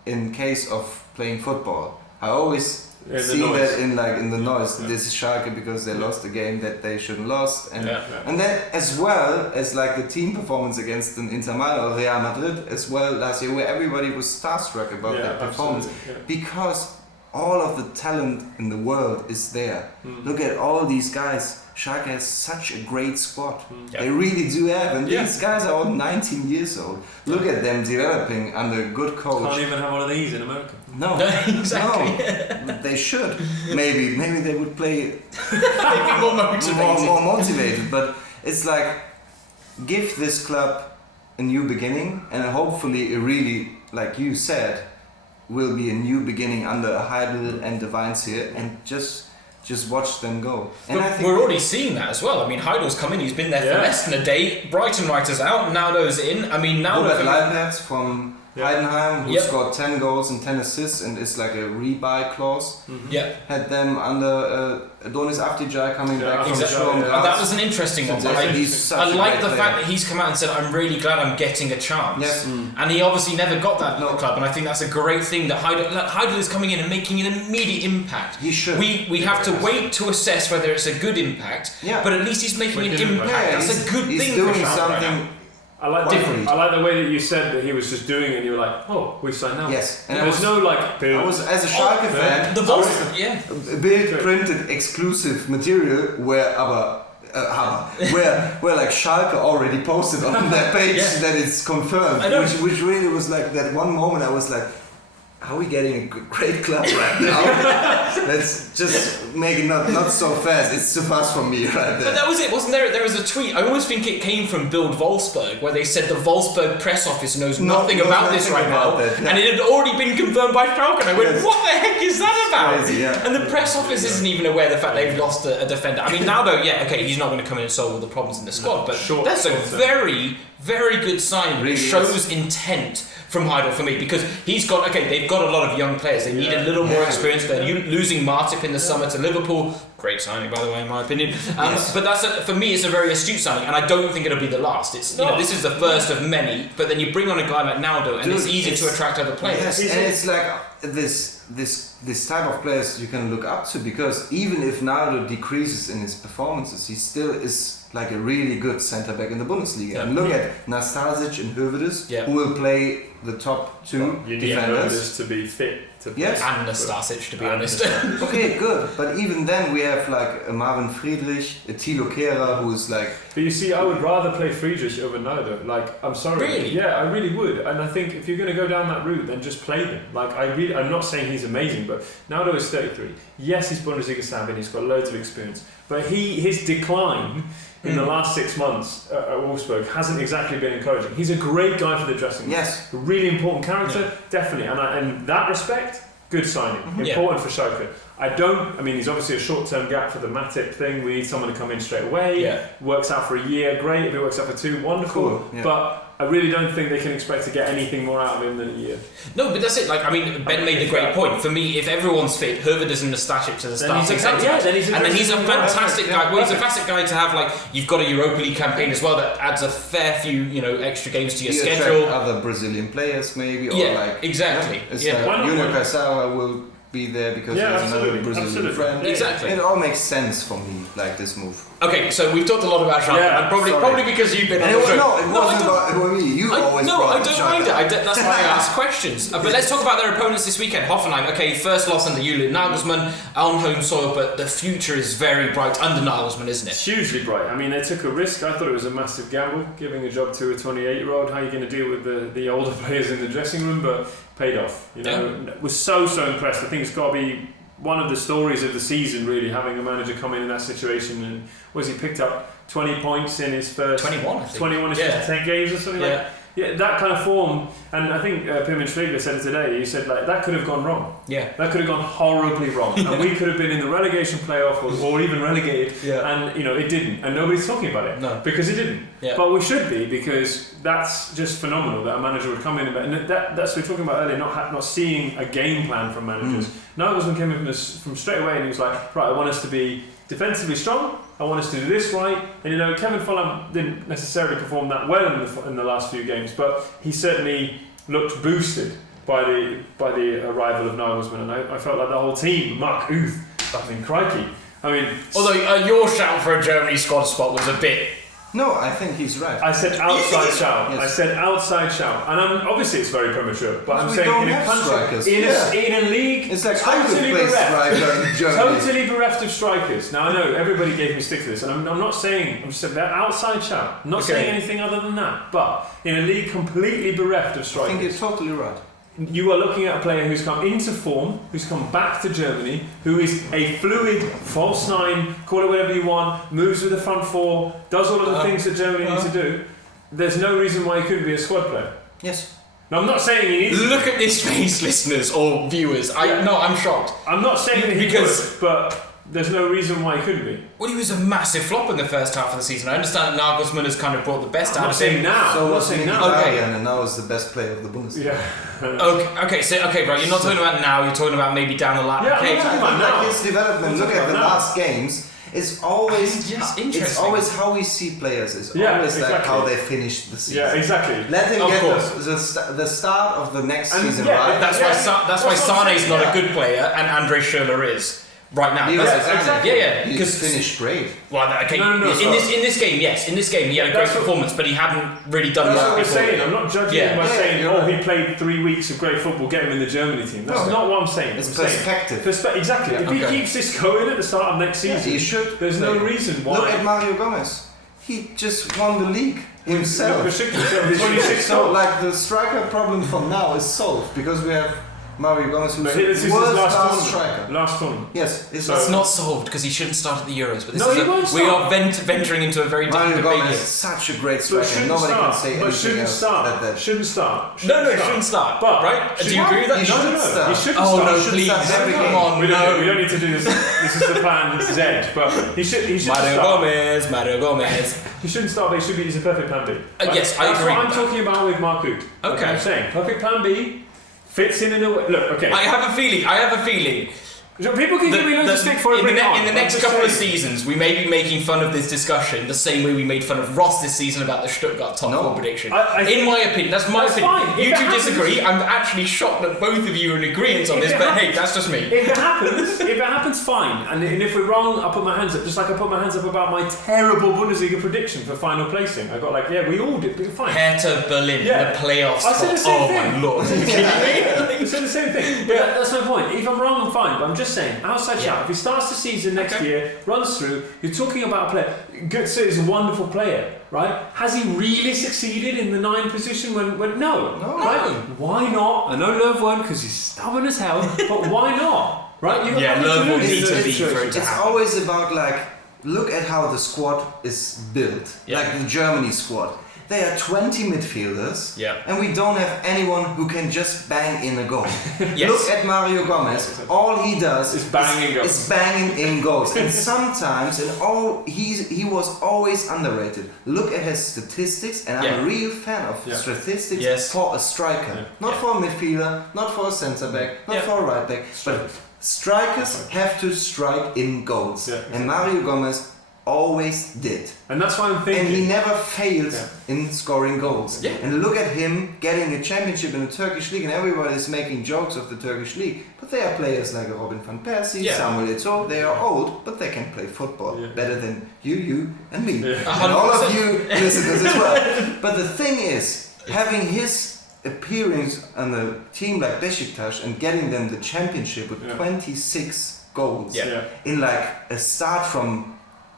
in case of playing football. I always see that in the noise. Yeah. This is Schalke because they lost a game that they shouldn't lost, and then as well as like the team performance against an Inter Milan or Real Madrid as well last year, where everybody was starstruck about that performance because all of the talent in the world is there. Look at all these guys. Schalke has such a great squad. They really do have, and these guys are all 19 years old. Look at them developing under a good coach. Can't even have one of these in America. No, Exactly. No, they should. Maybe they would play They'd be more motivated. more motivated. But it's like, give this club a new beginning, and hopefully it really, like you said, will be a new beginning under Heidel and the Vines here, and just watch them go. And I think we're already seeing that as well. I mean, Heidel's come in, he's been there for less than a day. Brighton Writers out, Naldo's in. I mean, now Robert Leipertz from Heidenheim, who scored 10 goals and 10 assists, and is like a rebuy clause. Had them under Adonis Afdijay coming back from Sturm Graz. That was an interesting one. I like the fact that he's come out and said, I'm really glad I'm getting a chance. Yes. And he obviously never got that at the club, and I think that's a great thing that Heidel is coming in and making an immediate impact. He should. We have to wait to assess whether it's a good impact, but at least he's making an impact. That's a good thing he's doing for Schalke something right now. I like the way that you said that he was just doing it and you were like, oh, we signed now. Yes. And there's no like... I was, as a Schalke fan, Bild printed exclusive material where like Schalke already posted on their page that it's confirmed. Which really was like that one moment I was like, are we getting a great club right now? Let's just make it not so fast. It's too fast for me right there. But that was it, wasn't there? There was a tweet. I always think it came from Bild Wolfsburg, where they said the Wolfsburg press office knows nothing about this right now, and it had already been confirmed by Schalke. And I went, what the heck is that about? Crazy, and the press office isn't even aware of the fact they've lost a defender. I mean, Naldo, he's not going to come in and solve all the problems in the squad, but that's a very, very good sign. Really, it shows intent from Heidel for me, because he's got they've got a lot of young players. They need a little more experience. They're losing Martip in the summer to Liverpool. Great signing, by the way, in my opinion. But that's for me, it's a very astute signing, and I don't think it'll be the last. It's this is the first of many. But then you bring on a guy like Naldo, and it's easy to attract other players. Yes, and it's like this type of players you can look up to, because even if Naldo decreases in his performances, he still is like a really good centre back in the Bundesliga. And look at Nastasic and Hövedes, who will play the top two you defenders. Need Hövedes to be fit to play. Yes, and Nastasic, to be honest. Okay, good. But even then, we have like a Marvin Friedrich, a Thilo Kehrer, who is like. But you see, I would rather play Friedrich over Naldo. Like, I'm sorry. Really? Yeah, I really would. And I think if you're going to go down that route, then just play them. Like, I'm not saying he's amazing, but Naldo is 33. Yes, he's Bundesliga savvy. He's got loads of experience, but his decline in the last 6 months at Wolfsburg hasn't exactly been encouraging. He's a great guy for the dressing room. Yes. A really important character, definitely. And in that respect, good signing. Important for Schalke. I mean, he's obviously a short-term gap for the Matip thing. We need someone to come in straight away. Works out for a year, great. If it works out for 2, wonderful. Cool. But I really don't think they can expect to get anything more out of him than a year. No, but that's it. Like, I mean, Ben made the great point. For me, if everyone's fit, Hövedes and Nastasic to the starting centre, and then he's a fantastic guy. Well, he's a fantastic guy to have. Like, you've got a Europa League campaign as well that adds a fair few, extra games to your schedule. Other Brazilian players, maybe, or exactly. Junior Caçara will be there because there's another Brazilian friend. Exactly. It all makes sense for me, like this move. Okay, so we've talked a lot about Schalke, and probably because you've been on the show. No, it wasn't about me. You always brought I don't mind it. That's why I ask questions. But let's talk about their opponents this weekend. Hoffenheim, first loss under Julian Nagelsmann on home soil, but the future is very bright under Nagelsmann, isn't it? It's hugely bright. I mean, they took a risk. I thought it was a massive gamble, giving a job to a 28-year-old. How are you going to deal with the older players in the dressing room? But paid off. Was so impressed. I think it's got to be one of the stories of the season, really, having a manager come in that situation. And he picked up 20 points in his first 21, I think. 21 in his first 10 games or something like that. Yeah, that kind of form. And I think Pimmin Schlegel said it today. He said, like, that could have gone wrong. Yeah. That could have gone horribly wrong. And we could have been in the relegation playoff or even relegated. Yeah. And, it didn't. And nobody's talking about it. No. Because it didn't. Yeah. But we should be, because that's just phenomenal that a manager would come in. And that's what we were talking about earlier, not seeing a game plan from managers. Nagelsmann came in from straight away and he was like, right, I want us to be defensively strong. I want us to do this right. And Kevin Fulham didn't necessarily perform that well in the last few games, but he certainly looked boosted by the arrival of Nagelsmann, and I felt like the whole team, Mark Uth, crikey. I mean, although your shout for a Germany squad spot was a bit. No, I think he's right. I said outside shout. Yes. I said outside shout, and obviously it's very premature. But I'm saying in a country, in a league, it's like totally bereft, totally bereft of strikers. Now I know everybody gave me stick to this, and I'm not saying. I'm just saying that outside shout. I'm not saying anything other than that. But in a league completely bereft of strikers, I think you're totally right. you are looking at a player who's come into form, who's come back to Germany, who is a fluid false nine, call it whatever you want, moves with the front four, does all of the things that Germany needs to do. There's no reason why he couldn't be a squad player. Yes. Now, I'm not saying he needs. Look at this face, listeners or viewers. I'm shocked. I'm not saying that he would, but there's no reason why he couldn't be. Well, he was a massive flop in the first half of the season. I understand that Nagelsmann has kind of brought the best out of him. Now. So I'm not was saying Mkhitaryan, now. Okay. and now is the best player of the Bundesliga. Yeah. Okay, right. You're not talking about now. You're talking about maybe down the line. Yeah, okay. I'm talking about Like now. his development. Look at the last games. It's always interesting. It's always how we see players. It's Yeah, always like exactly. how they finish the season. Yeah, exactly. Let him Of get course. the start of the next And season yeah, right. That's why Sane's not a good player and Andre Schürrle is right now. He was exactly. Yeah. He Because finished great. well, okay. No, in this game, yes. In this game, he had a great That's what- performance, but he hadn't really done That's that what we're before. saying. I'm not judging him by Yeah, saying, you're oh, right. he played 3 weeks of great football, get him in the Germany team. That's No. not what I'm saying. It's I'm saying perspective. exactly. Yeah, If okay. he keeps this going at the start of next season, He should. there's no reason why. Look at Mario Gomez. He just won the league himself. Besiktas, 26 So, goals. like, the striker problem for now is solved because we have Mario Gomez, who's But this is his world-class last striker. tournament. Last tournament. Yes, it's It's not solved because he shouldn't start at the Euros. But this No, is he won't we start. are venturing into a very different Mario debate Gomez here. is such a great But striker. shouldn't Nobody start. can say But anything shouldn't else. start. That Shouldn't start. No, it shouldn't start. But right? Do you agree with that? He should start. He shouldn't Oh start. no, should please! start every Come game. on, We no. don't need to do this. This is the plan Z. But he should Mario start. Mario Gomez. He shouldn't start, but he should be. He's a perfect plan B. Yes, I That's agree what I'm with that. talking about with Mark Hood. Okay. I'm saying perfect plan B fits in a way. Look, okay. I have a feeling. People can give me loads of stick for it. in the I'm next just couple of saying. seasons, we may be making fun of this discussion the same way we made fun of Ross this season about the Stuttgart top No. four prediction. I in think- my opinion, that's my That's opinion. fine. You If two it happens- disagree. I'm actually shocked that both of you are in agreement on If this, it but happens- hey, that's just me. If it happens, fine. And if we're wrong, I'll put my hands up. Just like I put my hands up about my terrible Bundesliga prediction for final placing. I got like, yeah, we all did, but fine. Hertha Berlin, Yeah. the playoffs. I said the same oh thing. my lord! We said the same thing. But that's my point. If I'm wrong, I'm fine. But I'm just saying, outside shout, if he starts the season next year, runs through, you're talking about a player. Götze is a wonderful player, right? Has he really succeeded in the 9 position when no. Right? Why not? I know Löw won't because he's stubborn as hell, but why not? Right? You've got Yeah, nothing Löw will lose in need to those leave for it situations. to It's happen. always about like, look at how the squad is built. Yeah. Like the Germany squad. They are 20 midfielders, Yeah. and we don't have anyone who can just bang in a goal. Yes. Look at Mario Gomez. All he does Is banging goals. is banging in goals, and sometimes, he was always underrated. Look at his statistics, and I'm Yeah. a real fan of Yeah. statistics Yes. for a striker, not Yeah. for a midfielder, not for a centre back, not Yeah. for a right back, but strikers have to strike in goals, Yeah, exactly. and Mario Gomez always did. And that's why I'm And thinking. he never failed Yeah. in scoring goals. Yeah. And look at him getting a championship in the Turkish league, and everybody is making jokes of the Turkish league. But they are players like Robin van Persie, Yeah. Samuel Eto'o. They are old, but they can play football Yeah. better than you, and me, Yeah. and all of 100%. you listeners as well. But the thing is, having his appearance on a team like Besiktas and getting them the championship with Yeah. 26 goals Yeah. in like a start from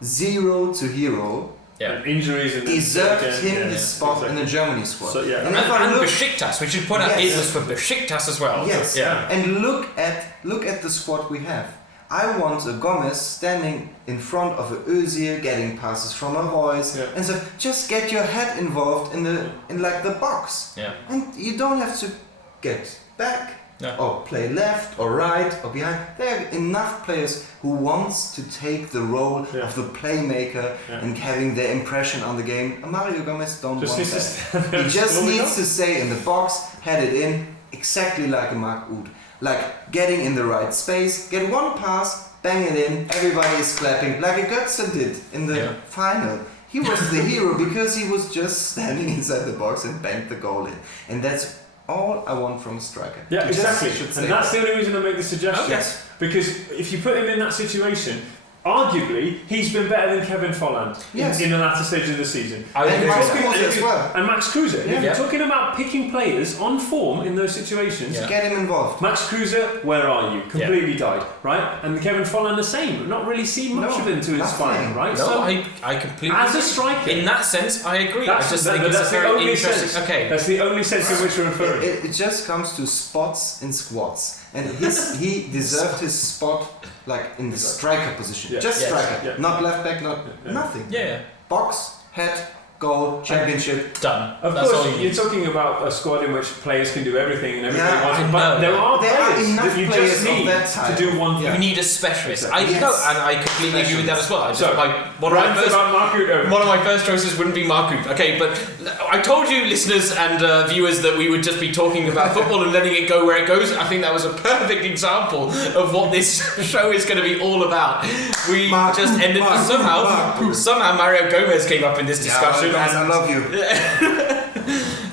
0 to hero. Yeah. And injuries and Deserved then- him yeah, his spot exactly. in the Germany squad. So, yeah. And if I And look, Besiktas, we should point out Yes. it was for Besiktas as well. yes, Yeah. and look at the squad we have. I want a Gomez standing in front of a Özil, getting passes from a Royce, Yeah. and so just get your head involved in like the box, Yeah. and you don't have to get back. No. Or play left or right or behind. There are enough players who wants to take the role Yeah. of the playmaker Yeah. and having their impression on the game. And Mario Gomez don't Just want needs to that. stand there He and just score the needs goal. to stay in the box, head it in, exactly like a Mark Uth. Like getting in the right space, get one pass, bang it in, everybody is clapping, like a Götze did in the Yeah. final. He was the hero because he was just standing inside the box and banged the goal in. And that's all I want from a striker. Yeah, He just exactly. should And stay that's there. the only reason I make the suggestion. Yes. Because if you put him in that situation, arguably, he's been better than Kevin Folland in the latter stage of the season. And Max Kruse as well. And Max Kruse. If you're talking about picking players on form in those situations, get him involved. Max Kruse, where are you? Completely died, right? And Kevin Folland the same. Not really seen much of him to inspire, right? No, so I completely as a striker, in that sense, I agree. That's, I just think it's a very interesting. Sense. Okay, that's the only sense in which we're referring. It just comes to spots and squats, and he deserved his spot like in the striker position, just striker, not left back, nothing. Yeah. Box, head, goal, championship, done. Of That's course, all you you're talking about a squad in which players can do everything and everything. Yeah, but there are players enough that you players just of need that type. to do one thing. You need a specialist. Exactly. I know, and I completely agree with that as well. I just So, one of my first choices wouldn't be Mark Rutte. Okay, but I told you, listeners and viewers, that we would just be talking about football and letting it go where it goes. I think that was a perfect example of what this show is going to be all about. We just ended somehow Mario Gomez came up in this discussion. Yeah, I love you.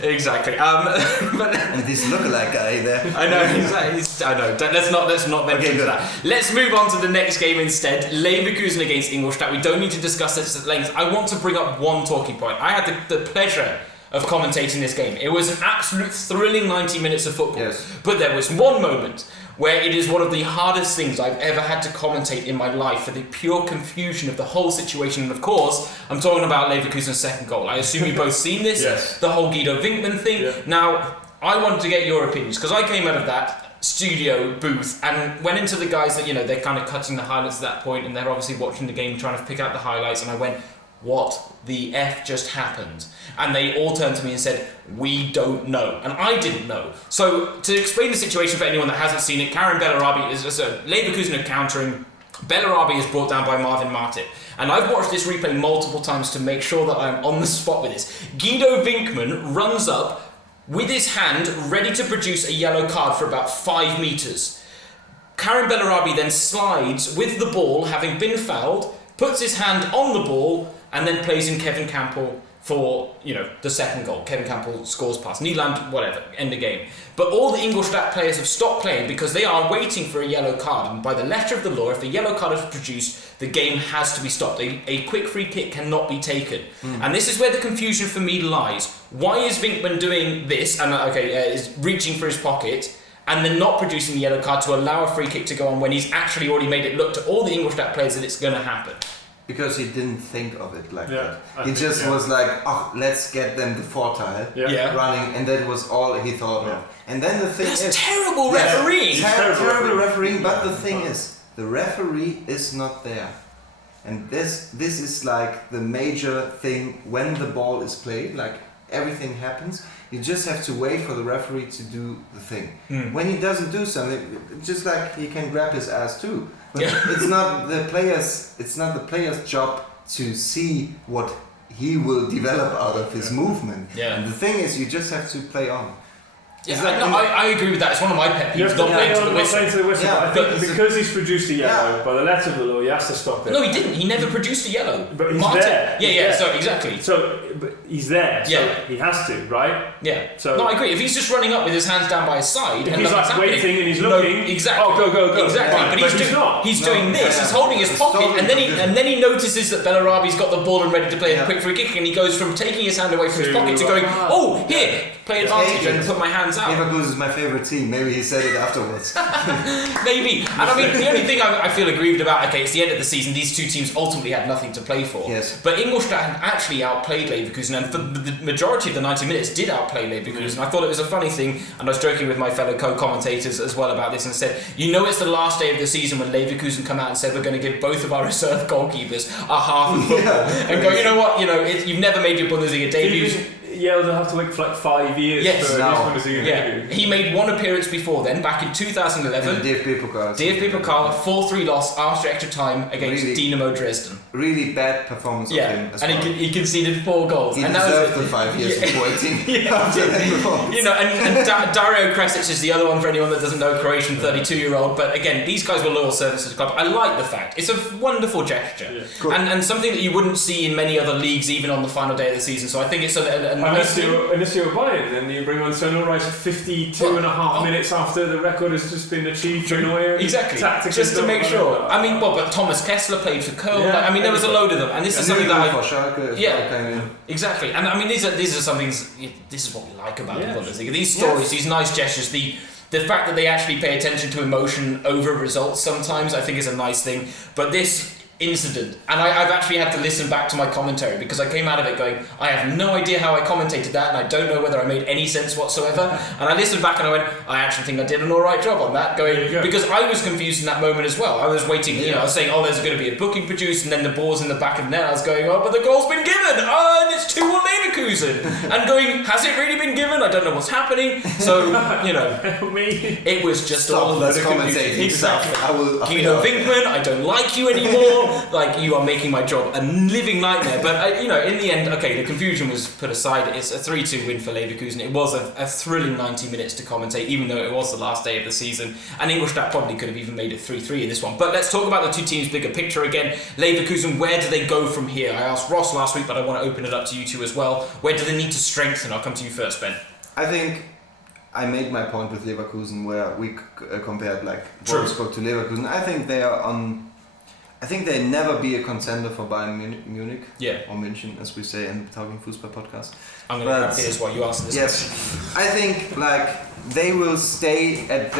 Exactly. And this lookalike guy there. I know. I know. Let's not venture into that. Let's move on to the next game instead. Leverkusen against Ingolstadt. We don't need to discuss this at length. I want to bring up one talking point. I had the pleasure of commentating this game. It was an absolute thrilling 90 minutes of football. Yes. But there was one moment where it is one of the hardest things I've ever had to commentate in my life for the pure confusion of the whole situation. And of course, I'm talking about Leverkusen's second goal. I assume you've both seen this, Yes. the whole Guido Winkmann thing. Yeah. Now, I wanted to get your opinions, because I came out of that studio booth and went into the guys that, they're kind of cutting the highlights at that point, and they're obviously watching the game, trying to pick out the highlights, and I went, what the F just happened? And they all turned to me and said, we don't know. And I didn't know. So to explain the situation for anyone that hasn't seen it, Karen Bellarabi is Leverkusen are countering. Bellarabi is brought down by Marvin Martip. And I've watched this replay multiple times to make sure that I'm on the spot with this. Guido Winkmann runs up with his hand ready to produce a yellow card for about 5 metres. Karen Bellarabi then slides with the ball, having been fouled, puts his hand on the ball, and then plays in Kevin Campbell for, the second goal. Kevin Campbell scores past Nyland, whatever, end of game. But all the Ingolstadt players have stopped playing because they are waiting for a yellow card. And by the letter of the law, if a yellow card is produced, the game has to be stopped. A quick free kick cannot be taken. And this is where the confusion for me lies. Why is Winkmann doing this, and is reaching for his pocket, and then not producing the yellow card to allow a free kick to go on when he's actually already made it look to all the Ingolstadt players that it's going to happen? Because he didn't think of it like that. I He think, just was like, let's get them the foretile running, and that was all he thought of. And then the thing That's is... terrible refereeing! Terrible refereeing, but the thing is, the referee is not there. And this is like the major thing when the ball is played, like everything happens. You just have to wait for the referee to do the thing. When he doesn't do something, just like he can grab his ass too. But it's not the player's job to see what he will develop out of his movement. Yeah. And the thing is, you just have to play on. Yeah, I agree with that. It's one of my pet peeves. Not playing to the whistle. Yeah, but I think because he's produced a yellow, by the letter of the law, he has to stop it. No, he didn't. He never produced a yellow. But he's there. Yeah. So exactly. So, but he's there. So he has to, right? Yeah. So no, I agree. If he's just running up with his hands down by his side, and he's like happening, waiting and he's looking. Exactly. Oh, go. Exactly. Right. But he's doing this. He's holding his pocket, and then he notices that Bellarabi's got the ball and ready to play a quick free kick, and he goes from taking his hand away from his pocket to going, here, play advantage and put my hands out. Leverkusen is my favorite team. Maybe he said it afterwards. Maybe. And I mean, the only thing I feel aggrieved about, it's the end of the season. These two teams ultimately had nothing to play for. Yes. But Ingolstadt actually outplayed Leverkusen, and for the majority of the 90 minutes did outplay Leverkusen. I thought it was a funny thing, and I was joking with my fellow co-commentators as well about this, and said, it's the last day of the season when Leverkusen come out and said we're going to give both of our reserve goalkeepers a half of football, and go, you know what, you've never made your Bundesliga debut. Yeah, they'll have to wait for like 5 years. Yes, for yeah. He made one appearance before then, back in 2011. DFB Pokal. DFB Pokal, 4-3 loss after extra time against Dynamo Dresden. Really bad performance of him as well. He conceded 4 goals. He and deserved that was the 5 years of waiting after that performance. And Dario Kresic is the other one for anyone that doesn't know, Croatian 32-year-old. But again, these guys were loyal servants to the club. I like the fact. It's a wonderful gesture. Yeah. Cool. And something that you wouldn't see in many other leagues, even on the final day of the season. So I think it's a unless you're Bayern, then you bring on Sonal Rice 52 and a half minutes after the record has just been achieved for Neuer. Exactly, just to make sure. I mean, but Thomas Kessler played for Köln. There was a load of them, and this is something that exactly. And I mean, these are some things. This is what we like about the Bundesliga. These stories, these nice gestures, the fact that they actually pay attention to emotion over results sometimes, I think is a nice thing. But this incident, and I've actually had to listen back to my commentary because I came out of it going, I have no idea how I commentated that, and I don't know whether I made any sense whatsoever. And I listened back and I went, I actually think I did an alright job on that, because I was confused in that moment as well. I was waiting, I was saying, there's going to be a booking produced, and then the ball's in the back of the net. I was going, but the goal's been given, and it's 2-1 Leverkusen, and going, has it really been given? I don't know what's happening. So it was just all the conversation. Exactly. Guido Winkman, I don't like you anymore. Like, you are making my job a living nightmare. But in the end, the confusion was put aside. It's a 3-2 win for Leverkusen. It was a thrilling 90 minutes to commentate, even though it was the last day of the season. And Ingolstadt probably could have even made it 3-3 in this one. But let's talk about the two teams' bigger picture again. Leverkusen, where do they go from here? I asked Ross last week, but I want to open it up to you two as well. Where do they need to strengthen? I'll come to you first, Ben. I think I made my point with Leverkusen where we compared Wolfsburg to Leverkusen. I think they are on. I think they never be a contender for Bayern Munich, or München, as we say in the Talking Fussball podcast. I'm going to grab this while you answer this. Yes, I think they will stay at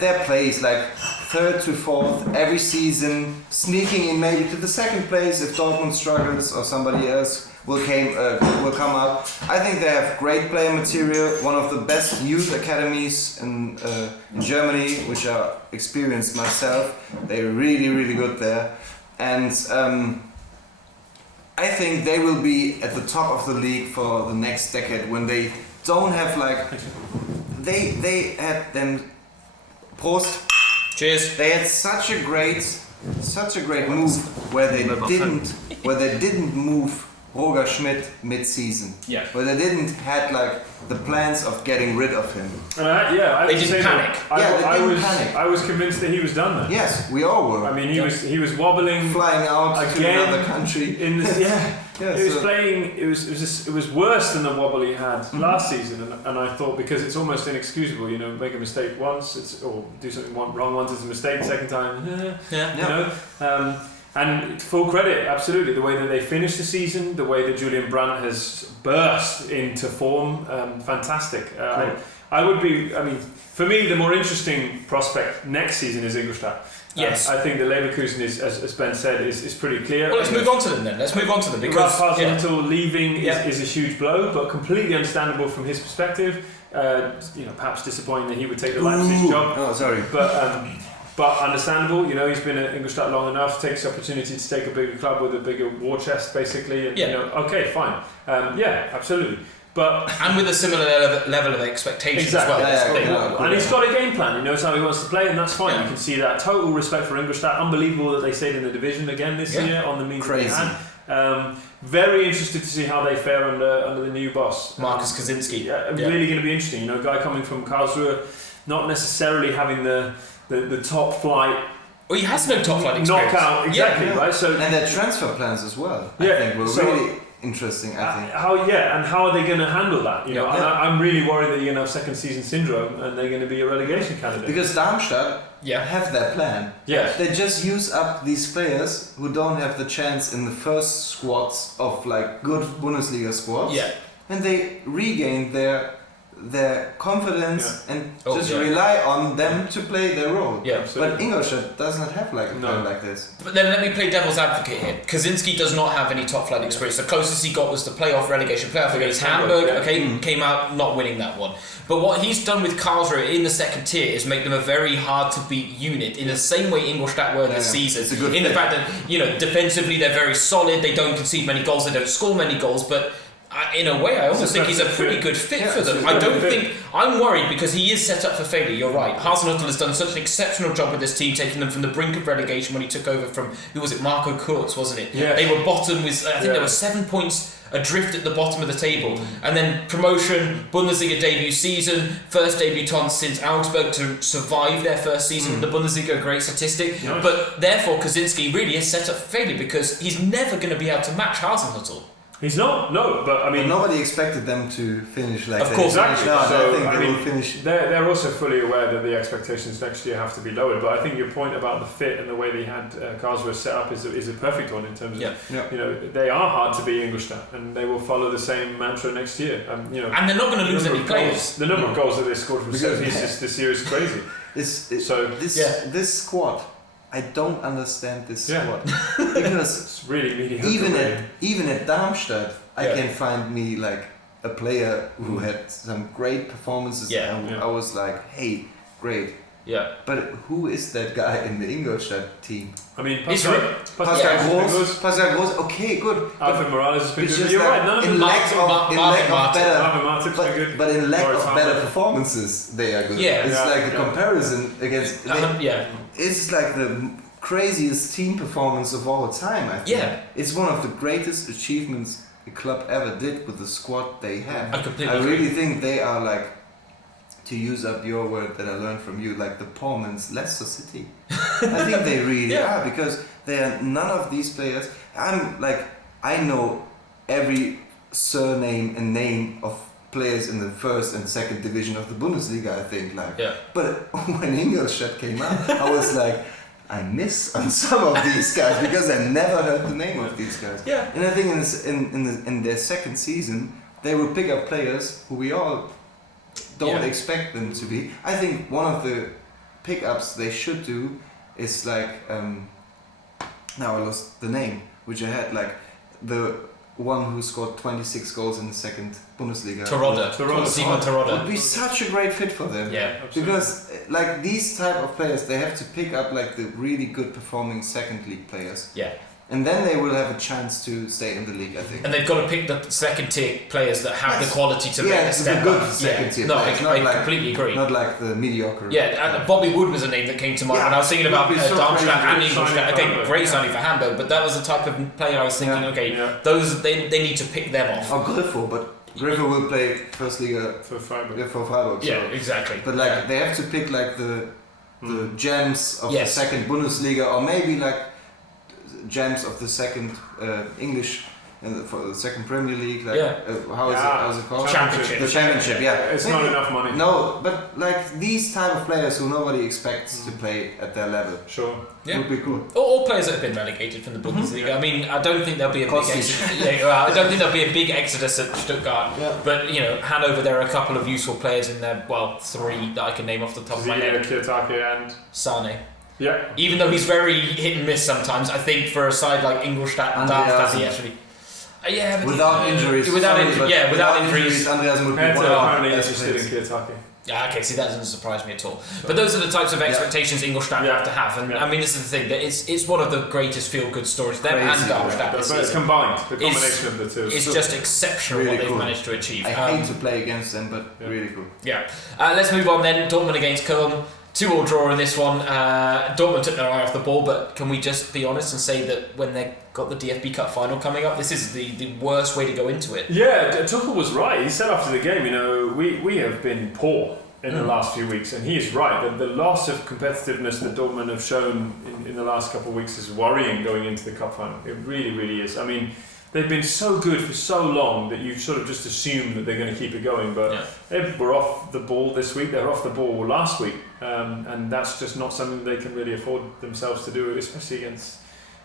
their place, third to fourth every season, sneaking in maybe to the second place if Dortmund struggles or somebody else will come up. I think they have great player material, one of the best youth academies in Germany, which I experienced myself. They're really, really good there. And I think they will be at the top of the league for the next decade when they don't have they had them Prost. Cheers. They had such a great move where they didn't move Roger Schmidt mid-season, where they didn't had the plans of getting rid of him. They didn't panic. I was convinced that he was done then. Yes, we all were. I mean, he was wobbling, flying out again to another country. It was worse than the wobble he had last season, and I thought, because it's almost inexcusable, make a mistake once, or do something wrong once, it's a mistake. Second time, and full credit, absolutely, the way that they finished the season, the way that Julian Brandt has burst into form, fantastic. I would be, for me, the more interesting prospect next season is Ingolstadt. Yes. I think the Leverkusen is, as Ben said, is pretty clear. Well, let's move on to them then. Because Ralf Hasenhüttl leaving is a huge blow, but completely understandable from his perspective. Perhaps disappointing that he would take the Leipzig job. Oh, sorry. But understandable, he's been at Ingolstadt long enough, takes the opportunity to take a bigger club with a bigger war chest, basically, and okay, fine, absolutely. And with a similar level of expectation as well. And he's got a game plan. He knows how he wants to play, and that's fine. You can see that. Total respect for Ingolstadt. Unbelievable that they stayed in the division again this year on the means that they had. Very interested to see how they fare under the new boss, Marcus Kaczynski. Really going to be interesting. A guy coming from Karlsruhe, not necessarily having the top flight. Well, he has no top flight experience. Knockout, exactly, right? So, and their transfer plans as well, I think, were really interesting. I think. How are they going to handle that? I'm really worried that you're going to have second season syndrome, and they're going to be a relegation candidate. Because Darmstadt have their plan. Yeah. They just use up these players who don't have the chance in the first squads of good Bundesliga squads. Yeah. And they regain their confidence and rely on them to play their role. Yeah, but Ingolstadt does not have a plan like this. But then let me play devil's advocate here. Kaczynski does not have any top flight experience. The closest he got was the relegation playoff against Hamburg. Came out not winning that one. But what he's done with Karlsruhe in the second tier is make them a very hard to beat unit in the same way Ingolstadt were this season. It's a good the fact that defensively they're very solid. They don't concede many goals. They don't score many goals, but. In a way, I almost think he's a pretty good fit for them. I'm worried because he is set up for failure. You're right. Hasenhüttl has done such an exceptional job with this team, taking them from the brink of relegation when he took over from, who was it, Marco Kurz, wasn't it? Yeah. They were bottom with, I think there were 7 points adrift at the bottom of the table. And then promotion, Bundesliga debut season, first debutant since Augsburg to survive their first season in the Bundesliga, a great statistic. Yeah. But therefore, Kaczynski really is set up for failure because he's never going to be able to match Hasenhüttl. He's not, no, but I mean... But nobody expected them to finish like Of they course, finished now. exactly. I think they will finish... They're also fully aware that the expectations next year have to be lowered, but I think your point about the fit and the way they had Karlsruhe set up is a perfect one in terms of, you know, they are hard to beat Ingolstadt, and they will follow the same mantra next year. You know, and they're not going to lose any players. The number of goals that they scored from set pieces this year is crazy. This squad... I don't understand this squad because it's really mediocre. Even at Darmstadt, I can find me like a player who had some great performances. And I was like, hey, great. Yeah. But who is that guy in the Ingolstadt team? I mean, Pascal Groß. Okay, good. Alfred Morales has been good. You're right. None of in them. lack of better, but in lack of better performances, they are good. Yeah. It's like the comparison against. It's like the craziest team performance of all time, I think. Yeah. It's one of the greatest achievements the club ever did with the squad they have. I really think they are like, to use up your word that I learned from you, like the poor man's Leicester City. I think they really are, because they are none of these players. I know every surname and name of players in the first and second division of the Bundesliga, I think. But when Ingolstadt came out, I was like, I miss on some of these guys because I never heard the name of these guys. Yeah. And I think in their second season, they will pick up players who we all don't expect them to be. I think one of the pickups they should do is like, now I lost the name, which I had, like the one who scored 26 goals in the second Bundesliga. Simon Terodde would be such a great fit for them. Yeah, because like these type of players, they have to pick up like the really good performing second league players. Yeah. And then they will have a chance to stay in the league, I think. And they've got to pick the second tier players that have the quality to make a step good up. Second tier No, players, I completely agree. Not like the mediocre. Yeah, and Bobby Wood was a name that came to mind when I was thinking about Darmstadt and Ingolstadt. Okay, great signing for Hamburg, but that was the type of player I was thinking, those they need to pick them off. Griffo, but Griffo will play First Liga for Freiburg. For Freiburg, yeah, exactly. But like they have to pick like the gems of the second Bundesliga, or maybe like gems of the second English for the second Premier League, like how's it called? Championship. The championship, It's not enough money. No, but like these type of players who nobody expects to play at their level. Sure. Would be cool. Or players that have been relegated from the Bundesliga. I mean, I don't think there'll be a big exodus. I don't think there'll be a big exodus at Stuttgart. Yeah. But Hanover, there are a couple of useful players in there. Well, three that I can name off the top of my head. Kiyotake and Sane. Yeah. Even though he's very hit and miss sometimes, I think for a side like Ingolstadt and Darmstadt, he actually. But without injuries. Without injuries. Andreas would be apparently interested in Kiyotake. Yeah, okay, see, that doesn't surprise me at all. But those are the types of expectations Ingolstadt have to have. And I mean, this is the thing, that it's one of the greatest feel-good stories. Them and Darmstadt. But it's combined, the combination of the two. It's just exceptional really what they've managed to achieve. I hate to play against them, but really cool. Yeah. Let's move on then. Dortmund against Köln. 2-2 draw in this one. Dortmund took their eye off the ball, but can we just be honest and say that when they've got the DFB Cup final coming up, this is the worst way to go into it? Yeah, Tuchel was right. He said after the game, we have been poor in the last few weeks, and he is right. The loss of competitiveness that Dortmund have shown in the last couple of weeks is worrying going into the Cup final. It really, really is. I mean, they've been so good for so long that you sort of just assume that they're going to keep it going, but they were off the ball this week, they were off the ball last week, and that's just not something they can really afford themselves to do, especially against,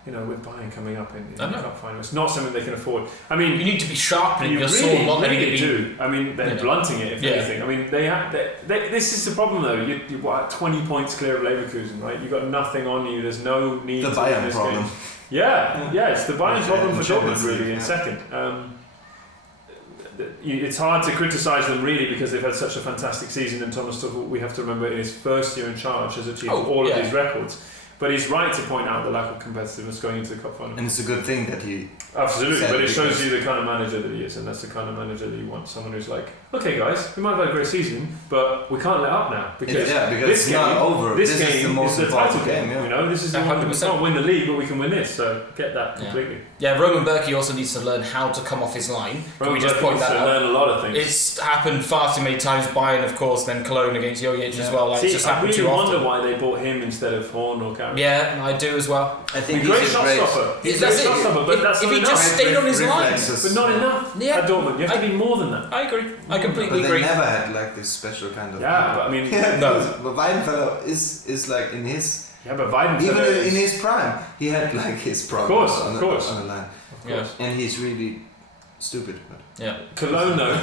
with Bayern coming up in the Cup final. It's not something they can afford. I mean, you need to be sharpening your sword, really, not really do. I mean, they're blunting it, if anything. I mean, this is the problem though. You're 20 points clear of Leverkusen, right? You've got nothing on you, there's no need the to win this problem. game. Yeah, it's the Bayern problem for Dortmund really in second. It's hard to criticise them really because they've had such a fantastic season, and Thomas Tuchel, we have to remember, in his first year in charge has achieved all of these records. But he's right to point out the lack of competitiveness going into the Cup final. And it's a good thing that he... Absolutely, but it shows you the kind of manager that he is, and that's the kind of manager that you want. Someone who's like, okay guys, we might have had a great season, but we can't let up now. Because this it's game, not over. This game is the most the title game. This is the one we 100%. can't win the league, but we can win this, so get that completely. Yeah, Roman Berkey also needs to learn how to come off his line. Can we just point that out? Learn a lot of things. It's happened far too many times. Bayern, of course, then Cologne against Jojic as well. It's just happened too often. I really wonder why they bought him instead of Horn or Yeah, I do as well. I think Great he's a shot great. stopper. He's a That's great it. shot stopper, but that's If not he enough. just stayed on his lines. Reflexes. But not enough Yeah. at Dortmund. You have to be more than that. I agree. I completely But they agree. never had like this special kind of. Yeah, but I mean, No. But Weidenfeller is like in his but Weidenfeller even is- in his prime, he had like his problems course, on, of the, course. on the line, Yeah. and he's really stupid. But Yeah. Cologne though.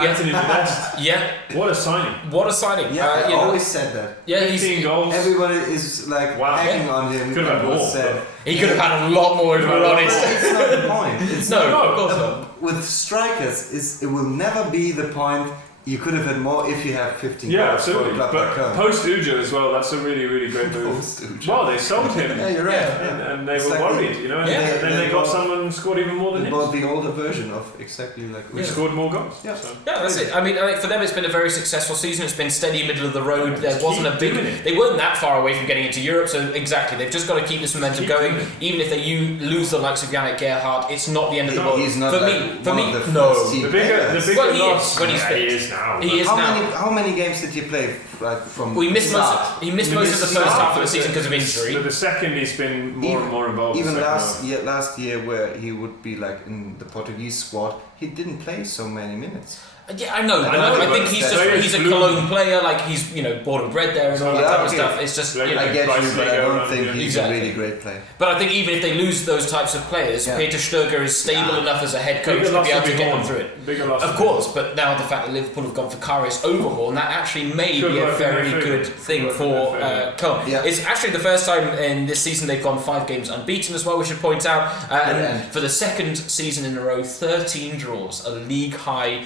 Anthony Modeste. Yeah. What a signing. What a signing. yeah, I you know, always said that. yeah, he's, 15 goals. Everybody is like Wow. hacking on him. Could have had and was more, said. he could have had a lot more if we're But honest. it's not the point. It's No, not, of course not. With strikers, it will never be the point. You could have had more if you have 15 Yeah, goals for absolutely. Gladbach But Köln. post Uja as well, that's a really, really great move. Post-Uja. Well, they sold him. Yeah, you're right. Yeah. And they It's were like worried, you know, and Yeah. then they got someone who scored even more than They him. bought the older version of exactly like. Who scored more goals. Yeah. So. Yeah, that's it. I mean, for them, it's been a very successful season. It's been steady, middle of the road. Yeah, There wasn't a keep big. doing it. They weren't that far away from getting into Europe, so exactly, they've just got to keep this momentum Keep going. doing it. Even if they lose the likes of Yannick Gerhardt, it's not the end of the world. He's not for like me, one of the no. first team The bigger players. Well, he is loss. when he's Yeah, fit. he is now. He is now. How many games did you play like from? Well, he missed start? he missed most of the first half of the season because of But injury. the second, he's been more and more involved. Even the second last year, where he would be like in the Portuguese squad, he didn't play so many minutes. Yeah, I know. I I know, think but he's that's- he's a Cologne player. Like he's born and bred there and all that Yeah, type of okay. stuff. It's just Like, you know, I get you, Rice but I Liga don't around think here. he's Exactly. a really great player. But I think even if they lose those types of players, Yeah. Peter Stöger is stable enough as a head coach Bigger to loss be able would to be get them Horn. through it. Bigger loss Of would be course, but now the fact that Liverpool have gone for Karius over Horn, that actually may Could be a work in their very favour. good thing Could work for in their Cologne. Yeah. It's actually the first time in this season they've gone 5 games unbeaten as well, we should point out. And for the second season in a row, 13 draws, a league high,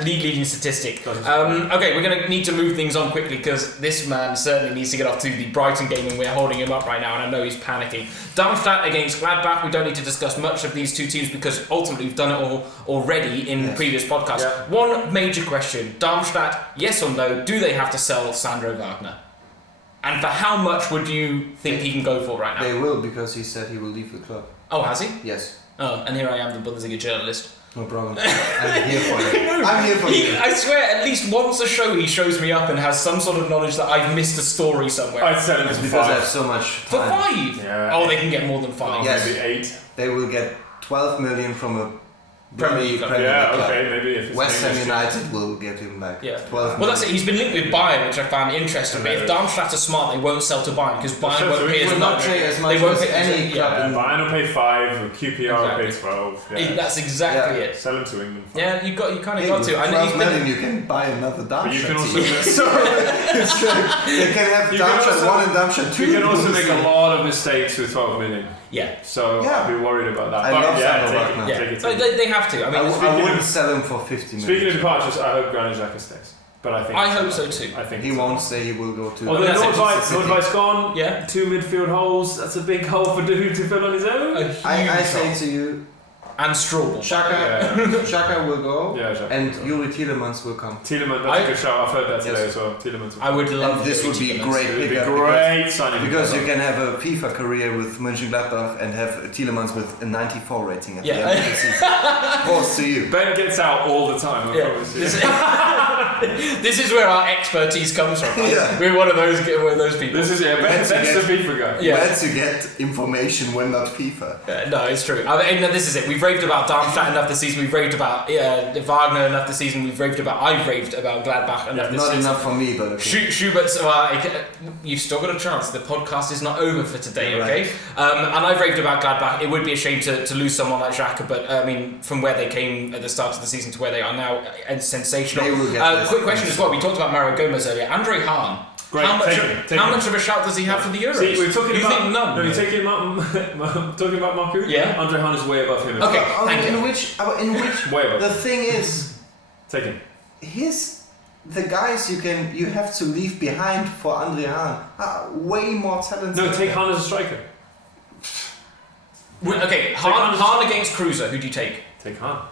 league leading statistic. Okay, we're going to need to move things on quickly because this man certainly needs to get off to the Brighton game and we're holding him up right now and I know he's panicking. Darmstadt against Gladbach, we don't need to discuss much of these two teams because ultimately we've done it all already in previous podcasts. Yeah. One major question, Darmstadt, yes or no, do they have to sell Sandro Wagner? And for how much would you think he can go for right now? They will, because he said he will leave the club. Oh, has he? Yes. Oh, and here I am, the Bundesliga journalist. No problem. I'm here for you. I'm here for you. I swear, at least once a show he shows me up and has some sort of knowledge that I've missed a story somewhere. I'd sell him It's for because I have 5. so much For time. 5? Yeah. Oh, they can get more than 5. Yes. Maybe 8. They will get 12 million from a Premier League club. Yeah, club. okay, maybe if it's West Ham English. United will get him like Yeah. 12 Well, that's it. million. He's been linked with Bayern, which I found interesting. But if Darmstadt are smart, they won't sell to Bayern because Bayern So won't we pay as will much. not pay as They much won't as pay any yeah. club in Bayern will pay 5, QPR will pay Exactly. 12. Yeah. That's exactly Yeah. it. Sell him to England. Yeah, you kind of Hey, got with to. I know 12 he's been. million, you can buy another Darmstadt. But you can also team. make, So it's like, they can have You can Darmstadt also- 1 and Darmstadt 2. you can also in the make a league. lot of mistakes with 12 million. Yeah. So Yeah. I'd be worried about that. I But love yeah, Sandro take it, Wagner. Yeah. take it. So they have to. I mean, I wouldn't sell him for 50 million. Speaking of departures, I hope Granit Xhaka stays. But I think I hope so too. I think He so. won't say he will go to. Although that's it. Nordweit's gone. Yeah. 2 midfield holes. That's a big hole for Dude to fill on his own. A huge I say hole. to you, And Strobel. Xhaka will go, Yeah, Xhaka. and Yuri Tielemans will come. Tielemans, that's a good shout. I've heard that today Yes. as well. Tielemans. I would love And this Yuri would be a Tielemans. great It would be pickup great signing. because you can have a FIFA career with Mönchengladbach and have Tielemans with a 94 rating at Yeah. the end of the season. Pause to you. Ben gets out all the time. I Yeah. promise you. This is where our expertise comes from. Right? Yeah. We're one of those people. This is Ben's Ben's the FIFA guy. Yeah. Where to get information when not FIFA? No, it's true. I mean, no, this is it. We've raved about Darmstadt enough this season. We've raved about Wagner enough this season. I've raved about Gladbach enough this Not season. enough for me, but okay. Schubert's. You've still got a chance. The podcast is not over for today, You're okay? And I've raved about Gladbach. It would be a shame to lose someone like Xhaka, but I mean, from where they came at the start of the season to where they are now, it's sensational. They will get this. Quick question as well. We talked about Mario Gomez earlier. Andre Hahn. Great, How much? take How him. much of a shout does he have for the Euros? See, we're talking you about. think none? No, you're talking about Marku? Yeah. Andre Hahn is way above him. Okay. Oh, thank in you. which Way above. the thing is, Take him. the guys you have to leave behind for Andre Hahn are way more talented. No, take Hahn as a striker. Okay, Hahn Hahn against Cruiser. Who do you take? Take Hahn.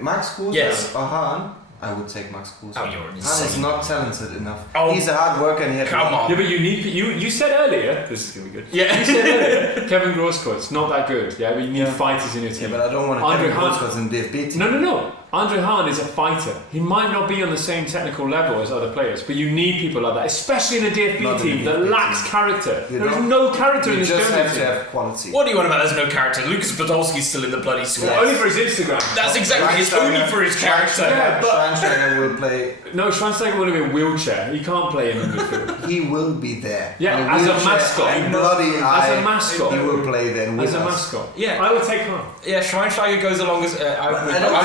Max Kruse Yes. or Hahn? I would take Max Kruse. Oh, you're Hahn is insane. not talented enough. Oh. He's a hard worker and he had Come on. Yeah, but you said earlier. This is gonna be good. Yeah. You said earlier. Kevin Grosskreutz, not that good. Yeah, but you need fighters in your Yeah, team. but I don't want to Andre Kevin Hahn- Grosskreutz in DFB team. No. Andre Hahn is a fighter. He might not be on the same technical level as other players, but you need people like that, especially in a DFB team that lacks character. There is no character in this You just German have to team. have quality. What do you want about? There's no character. Lucas Podolski's still in the bloody squad. Only for his Instagram. That's exactly. It's only for his character. Yeah, but- Schweinsteiger will play. No, Schweinsteiger will be in a wheelchair. He can't play in the midfield. He will be there. Yeah, In as a wheelchair mascot. and bloody As eye, a mascot. he will play then with As a us. mascot. Yeah. I would take Hahn. Yeah, Schweinsteiger goes along as I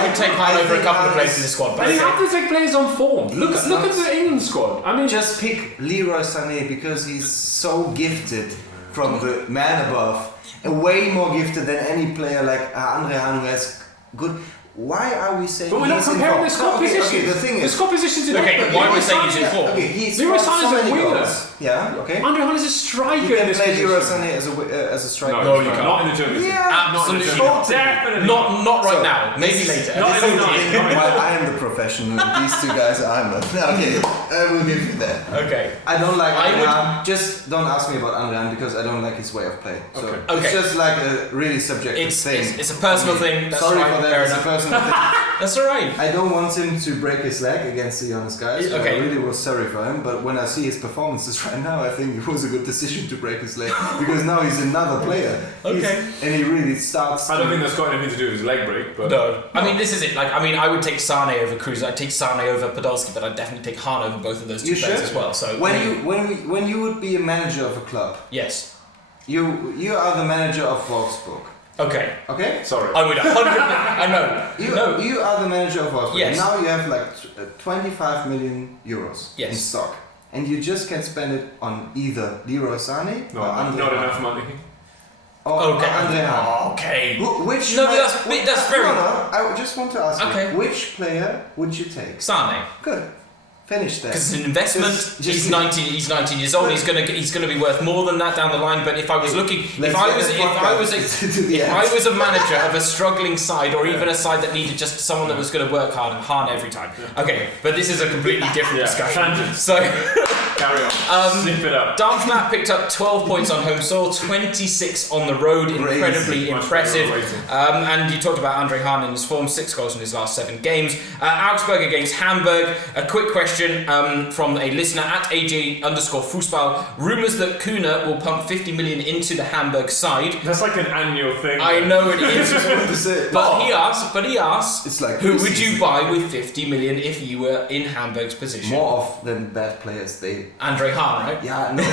would take I Hahn over a think couple of Hahn players is- in the squad. But And you okay. have to take players on form. Look He's at not- the England squad. I mean, Just pick Leroy Sané because he's so gifted from the man above, and way more gifted than any player like Andre Hahn who has good. Why are we saying? but we're not he's in comparing form? the squad Okay, positions. okay, the thing The is, squad positions in Okay, England. why are we Leroy saying he's Sané- in form? okay, he's Leroy scored Sané's so a many winger. goals. Yeah, okay. Andre Hahn is a striker You in can this play Leroy position. Sané as a striker. No, you can't. Not in the German team. Yeah, Absolutely Not in the not. German team. Definitely Not right So, now. Maybe this- later. Not This in is the- the- not in- While I am the professional, these two guys are not. Okay, I will give you that. Okay. I don't like I would- Andre. Just don't ask me about Andre because I don't like his way of play. So Okay. Okay. it's just like a really subjective thing. It's a personal thing. That's Sorry fine, for fair that. It's a enough. personal thing. That's alright. I don't want him to break his leg against the honest guys. So Okay. I really was sorry for him, but when I see his performances right now, I think it was a good decision to break his leg because now he's another player. Okay. And he really starts. I don't think that's got anything to do with his leg break, but No. I mean, this is it. Like, I mean, I would take Sane over Cruz. I'd take Sane over Podolski, but I'd definitely take Hahn over both of those two You players should. as well. So When you would be a manager of a club, yes. you are the manager of Wolfsburg. Okay. Okay. sorry. I would 100. I know. You are the manager of Wolfsburg. Yes. Now you have like 25 million euros Yes. in stock, and you just can spend it on either Leroy Sané No, or Andre not Hahn. enough money. Or Okay. Andre Hahn. Okay. Which No, player- that's very- No, I just want to ask Okay. you, which player would you take? Sane. Good. Finish that. Because it's an investment. Just- He's 19. He's 19 years old. He's gonna be worth more than that down the line. But if I was looking, Let's if I get was that if I podcast was to the if end. I was a manager of a struggling side, or even a side that needed just someone that was going to work hard and Hahn every time. Okay, but this is a completely different Yeah, discussion. tangent. So. Carry on. Zip it up. Darmstadt picked up 12 points on home soil, 26 on the road, incredibly Much impressive. better rating. And you talked about Andre Hahn in his form, 6 goals in his last 7 games. Augsburg against Hamburg. A quick question from a listener at AJ_Fussball. Rumours that Kuna will pump 50 million into the Hamburg side. That's like an annual thing. I know it is, That's it. but he asked, It's like who this would you season. buy with 50 million if you were in Hamburg's position? More of than bad players. Andre Hahn, right? Yeah, no.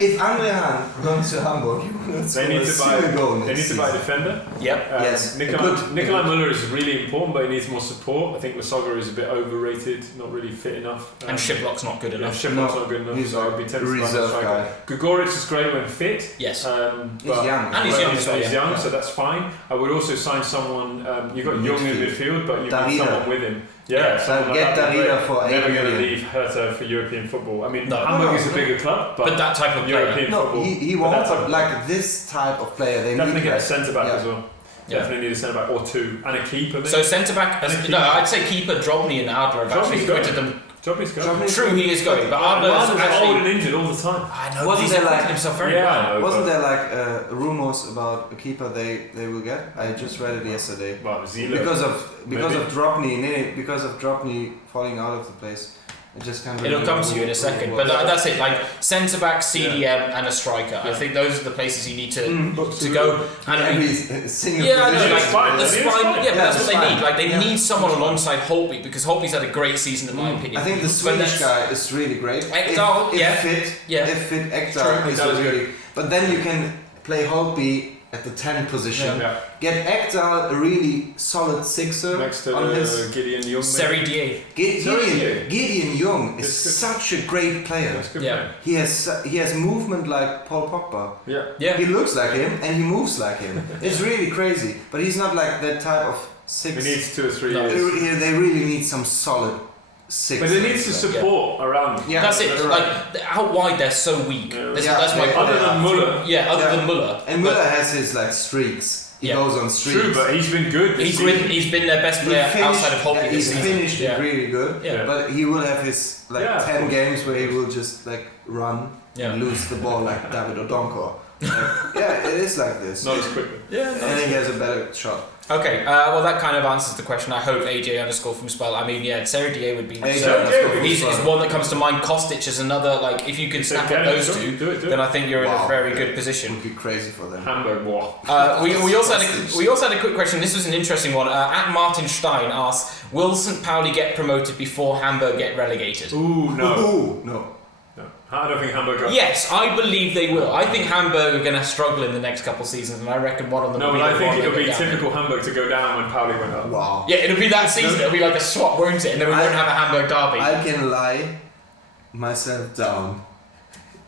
If Andre Hahn comes to Hamburg, you will They need to buy. goal They next need to buy a season. defender. Yep. Yes, Nikolai Müller is really important, but he needs more support. I think Masoga is a bit overrated, not really fit enough. And Shiplock's not good Yeah, enough. Shiplock's not good enough, He's so I'd be tempted to buy a reserve striker. guy. Gregoric is great when fit. Yes. But young. And he's young as well, He's yeah. young, so that's fine. I would also sign someone. You got Young in midfield, but you need Darida. someone with him. Yeah, someone like Get that would be Darida great. for 8 Never going to million. leave Hertha for European football. I mean, No. Hamburg No, is a no. bigger club, But that type of player. European No, football. he But won't. that type of Like this type of player, they definitely need get a like, centre back yeah. as well. Yeah. Definitely need a centre back or two and a keeper. Maybe. So centre back, And a no, keeper. I'd say keeper Drobny and Adler have actually Drobny's going. quitted them. Jobby's going. Drobny's True, he is going, but Adler's Adler's old actually. and injured all the time. I know, Wasn't he's there acquitted like- himself very Yeah, well. I know, Wasn't but- there like rumors about a keeper they will get? I just read it yesterday. Well, Zila. Because of Maybe. because of Drobny falling out of the place. It just can't. It'll come to you in a second, but that's it. Like centre back, CDM, and a striker. I think those are the places you need to go. And I mean, every single yeah, I know, position like is fine. the good. It's spine. fine. Yeah, but that's what it's they fine. need. Like they Yeah. need someone alongside Holtby because Holtby's had a great season in my opinion. I think the But Swedish that's- guy is really great. Ekdal, if yeah. fit, Yeah. if fit, Ekdal True, is Ekdal is really. But then you can play Holtby at the 10 position. Yeah. Get Ekdal a really solid sixer Next to on his. Gideon Young. Seri Die. Gideon Young is It's good. such a great player. That's good. Yeah. Yeah. He has movement like Paul Pogba. Yeah. Yeah. He looks like him and he moves like him. It's really crazy. But he's not like that type of He six. needs 2 or 3 No. years. They really need some solid six. But he needs to support around him. Yeah. That's it. Right. Like out wide, they're so weak. Yeah. That's my Yeah. point. Other than Müller. Yeah, other Yeah. than Müller. And But Müller has his like streaks. He Yeah. goes on streaks. True, but he's been good this season. He's been their best player outside of Holtby this He's season. finished Yeah. really good. Yeah. But he will have his like Yeah, of 10 course. games where he will just like run Yeah. and lose the ball like David Odonkor. Yeah, it is like this. Not as quickly. Yeah. And he has a better shot. Okay, well that kind of answers the question. I hope AJ_Fussball. I mean, yeah, Serie D would be. He's one that comes to mind. Kostic is another. Like, if you can snap up those two, then I think you're in a very good position. Would be crazy for them. Hamburg war. We also had a quick question. This was an interesting one. At Martin Stein asks, will St. Pauli get promoted before Hamburg get relegated? Ooh, no. Ooh, no. I don't think Hamburg. Yes, I believe they will. I think Hamburg are going to struggle in the next couple of seasons, and I reckon one of them. No, will but be I think it'll be down. typical Hamburg to go down when Pauli went up. Wow. Yeah, it'll be that season. It'll be like a swap, won't it? And then we won't have a Hamburg derby. I can lie myself down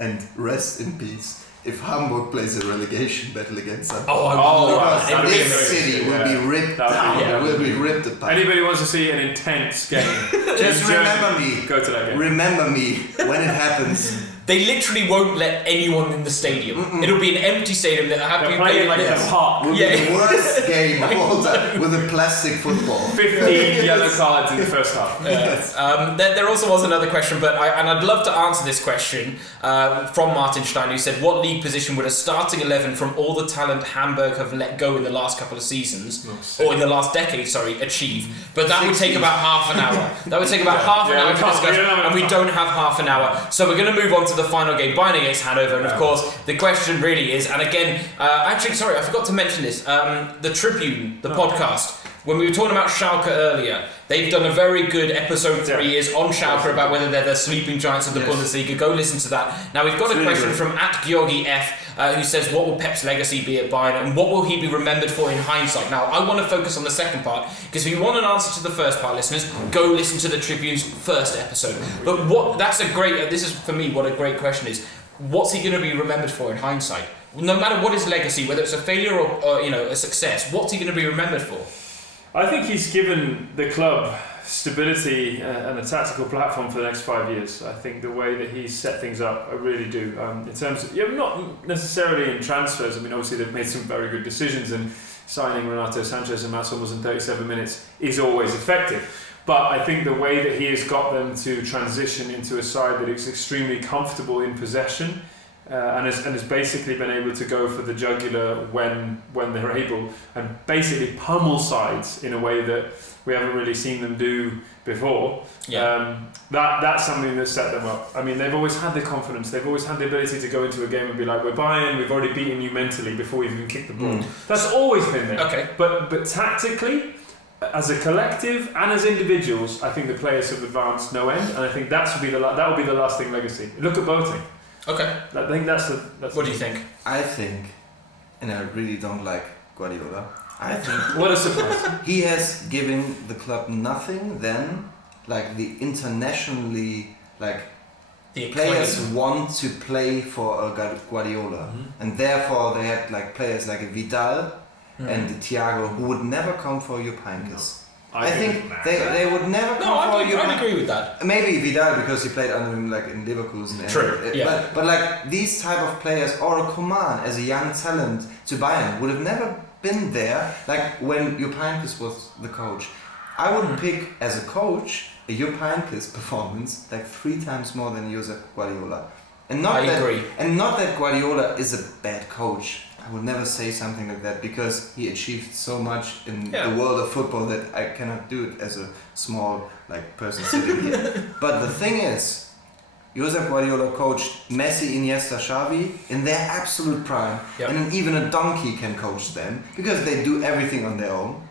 and rest in peace if Hamburg plays a relegation battle against us. That'd be This amazing. city will be ripped down. Yeah. Will be ripped apart. Anybody wants to see an intense game? Just remember me. Go to that game. Remember me when it happens. They literally won't let anyone in the stadium. It'll be an empty stadium that have to be playing played like like a park. Will be the worst game of all time with a plastic football. 15 yellow cards in the first half. There also was another question, but I'd love to answer this question from Martin Stein, who said, what league position would a starting 11 from all the talent Hamburg have let go in the last couple of seasons, or in the last decade, achieve? But that would take about half an hour. That would take about half an hour to discuss, and we don't have half an hour. So we're going to move on to the final game, Bayern against Hanover, and of course, the question really is, and again, I forgot to mention this, the Tribune, the podcast, when we were talking about Schalke earlier, they've done a very good episode 3 is on Schalke about whether they're the sleeping giants of the Bundesliga. Go listen to that. Now we've got a question from @Georgi F, who says, what will Pep's legacy be at Bayern, and what will he be remembered for in hindsight? Now I want to focus on the second part, because if you want an answer to the first part, listeners, go listen to the Tribune's first episode. But this is for me what a great question is. What's he going to be remembered for in hindsight? No matter what his legacy, whether it's a failure or a success, what's he going to be remembered for? I think he's given the club stability and a tactical platform for the next 5 years. I think the way that he's set things up, I really do. In terms of, not necessarily in transfers. I mean, obviously they've made some very good decisions, and signing Renato Sanchez and Mats Hummels in 37 minutes is always effective. But I think the way that he has got them to transition into a side that is extremely comfortable in possession, and has basically been able to go for the jugular when they're able, and basically pummel sides in a way that we haven't really seen them do before. That's something that set them up. I mean, they've always had the confidence, they've always had the ability to go into a game and be like, we're Bayern, we've already beaten you mentally before we've even kicked the ball. That's always been there. Okay. But tactically, as a collective and as individuals, I think the players have advanced no end, and I think that will be the lasting legacy. Look at Boateng. Okay. I think that's what do you think? I think, and I really don't like Guardiola, I think what a surprise. he has given the club nothing then, like the internationally, like The players want to play for a Guardiola, and therefore they had like players like a Vidal and Thiago who would never come for Jupp Heynckes. I think they would never come for Jupp Heynckes. I'd agree with that. Maybe Vidal because he played under him like in Leverkusen. True. Yeah. But like these type of players, or a Coman as a young talent to Bayern would have never been there. Like when Jupp Heynckes was the coach, I would pick as a coach a Jupp Heynckes performance like 3 times more than Josep Guardiola. And not agree. And not that Guardiola is a bad coach. I would never say something like that because he achieved so much in the world of football that I cannot do it as a small like person sitting here. But the thing is, Josep Guardiola coached Messi, Iniesta, Xavi in their absolute prime, and even a donkey can coach them because they do everything on their own.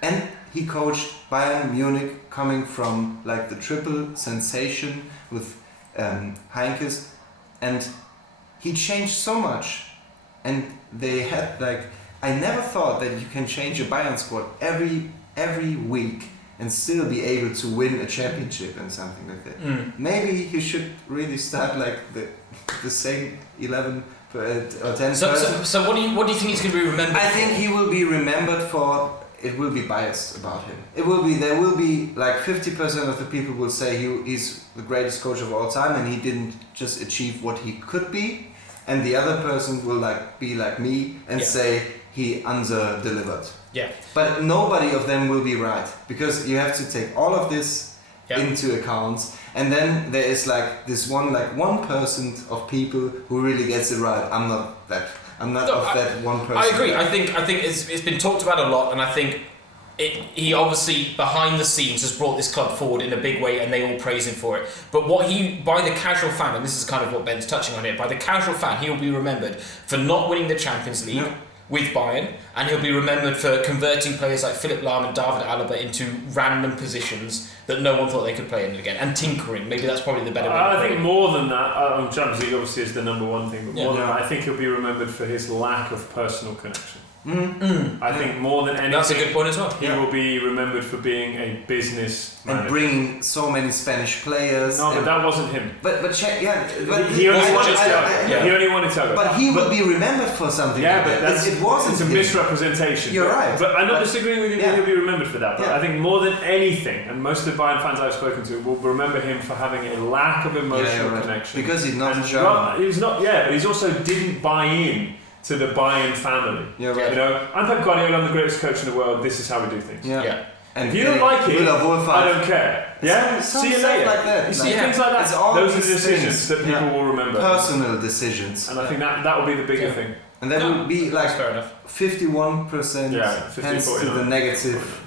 And he coached Bayern Munich coming from like the triple sensation with Heynckes, and he changed so much. And they had like, I never thought that you can change a Bayern squad every week and still be able to win a championship and something like that. Maybe you should really start like the same 11 or 10. So what do you think he's going to be remembered for? I think he will be remembered for. It will be biased about him. There will be like 50% of the people will say he's the greatest coach of all time and he didn't just achieve what he could be. And the other person will like be like me and say he under-delivered. Yeah. But nobody of them will be right because you have to take all of this into accounts, and then there is like this 1% of people who really gets it right. I'm not that 1%. I agree. I think it's been talked about a lot, and I think he obviously behind the scenes has brought this club forward in a big way, and they all praise him for it. But by the casual fan, and this is kind of what Ben's touching on here, by the casual fan, he will be remembered for not winning the Champions League. Yeah. With Bayern, and he'll be remembered for converting players like Philipp Lahm and David Alaba into random positions that no one thought they could play in again, and tinkering. Maybe that's probably the better way. I think more than that, Champions League obviously is the number one thing, but more than that, I think he'll be remembered for his lack of personal connection. I think more than anything, that's a good point as well. He will be remembered for being a business manager. And bringing so many Spanish players. No, but that wasn't him. But he only wanted Thiago. He only wanted Thiago. But he will be remembered for something. Yeah, but it wasn't. It's a misrepresentation. You're right. But I'm not disagreeing with you. Yeah. He'll be remembered for that. But I think more than anything, and most of the Bayern fans I've spoken to will remember him for having a lack of emotional connection. Because he's not German. He's not. Yeah, but he's also didn't buy in to the Bayern family. Yeah, right. You know, I'm Pep Guardiola, I'm the greatest coach in the world, this is how we do things. Yeah. And if you don't like it, I don't care. Yeah? See you later. Like that. You see things like that. Those are the decisions that people will remember. Personal decisions. And I think that will be the bigger thing. And that would be like 51% hence to the negative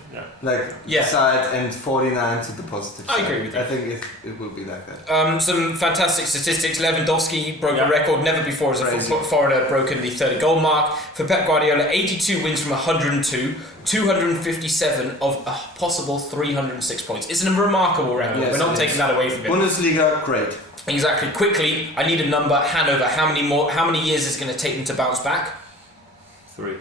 side and 49 to the positive side. I agree with you. I think it will be like that. Some fantastic statistics. Lewandowski broke a record. Never before has a foreigner broken the 30 goal mark. For Pep Guardiola, 82 wins from 102, 257 of a possible 306 points. It's a remarkable record. Yes, we're not taking that away from him. Bundesliga, great. Exactly. Quickly, I need a number. Hanover, how many years is it going to take them to bounce back? 3.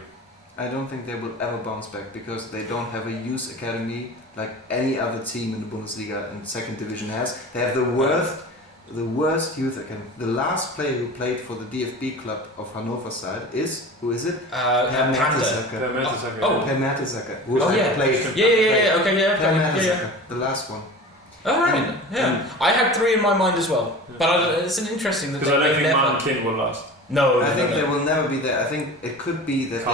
I don't think they will ever bounce back because they don't have a youth academy like any other team in the Bundesliga and second division has. They have the worst youth academy. The last player who played for the DFB club of Hannover side who is it? Per Mertesacker. Per Mertesacker. Okay. The last one. Oh, right. I had 3 in my mind as well. But it's an interesting that because I don't think Martin Kin will last. No, I think they will never be there. I think it could be that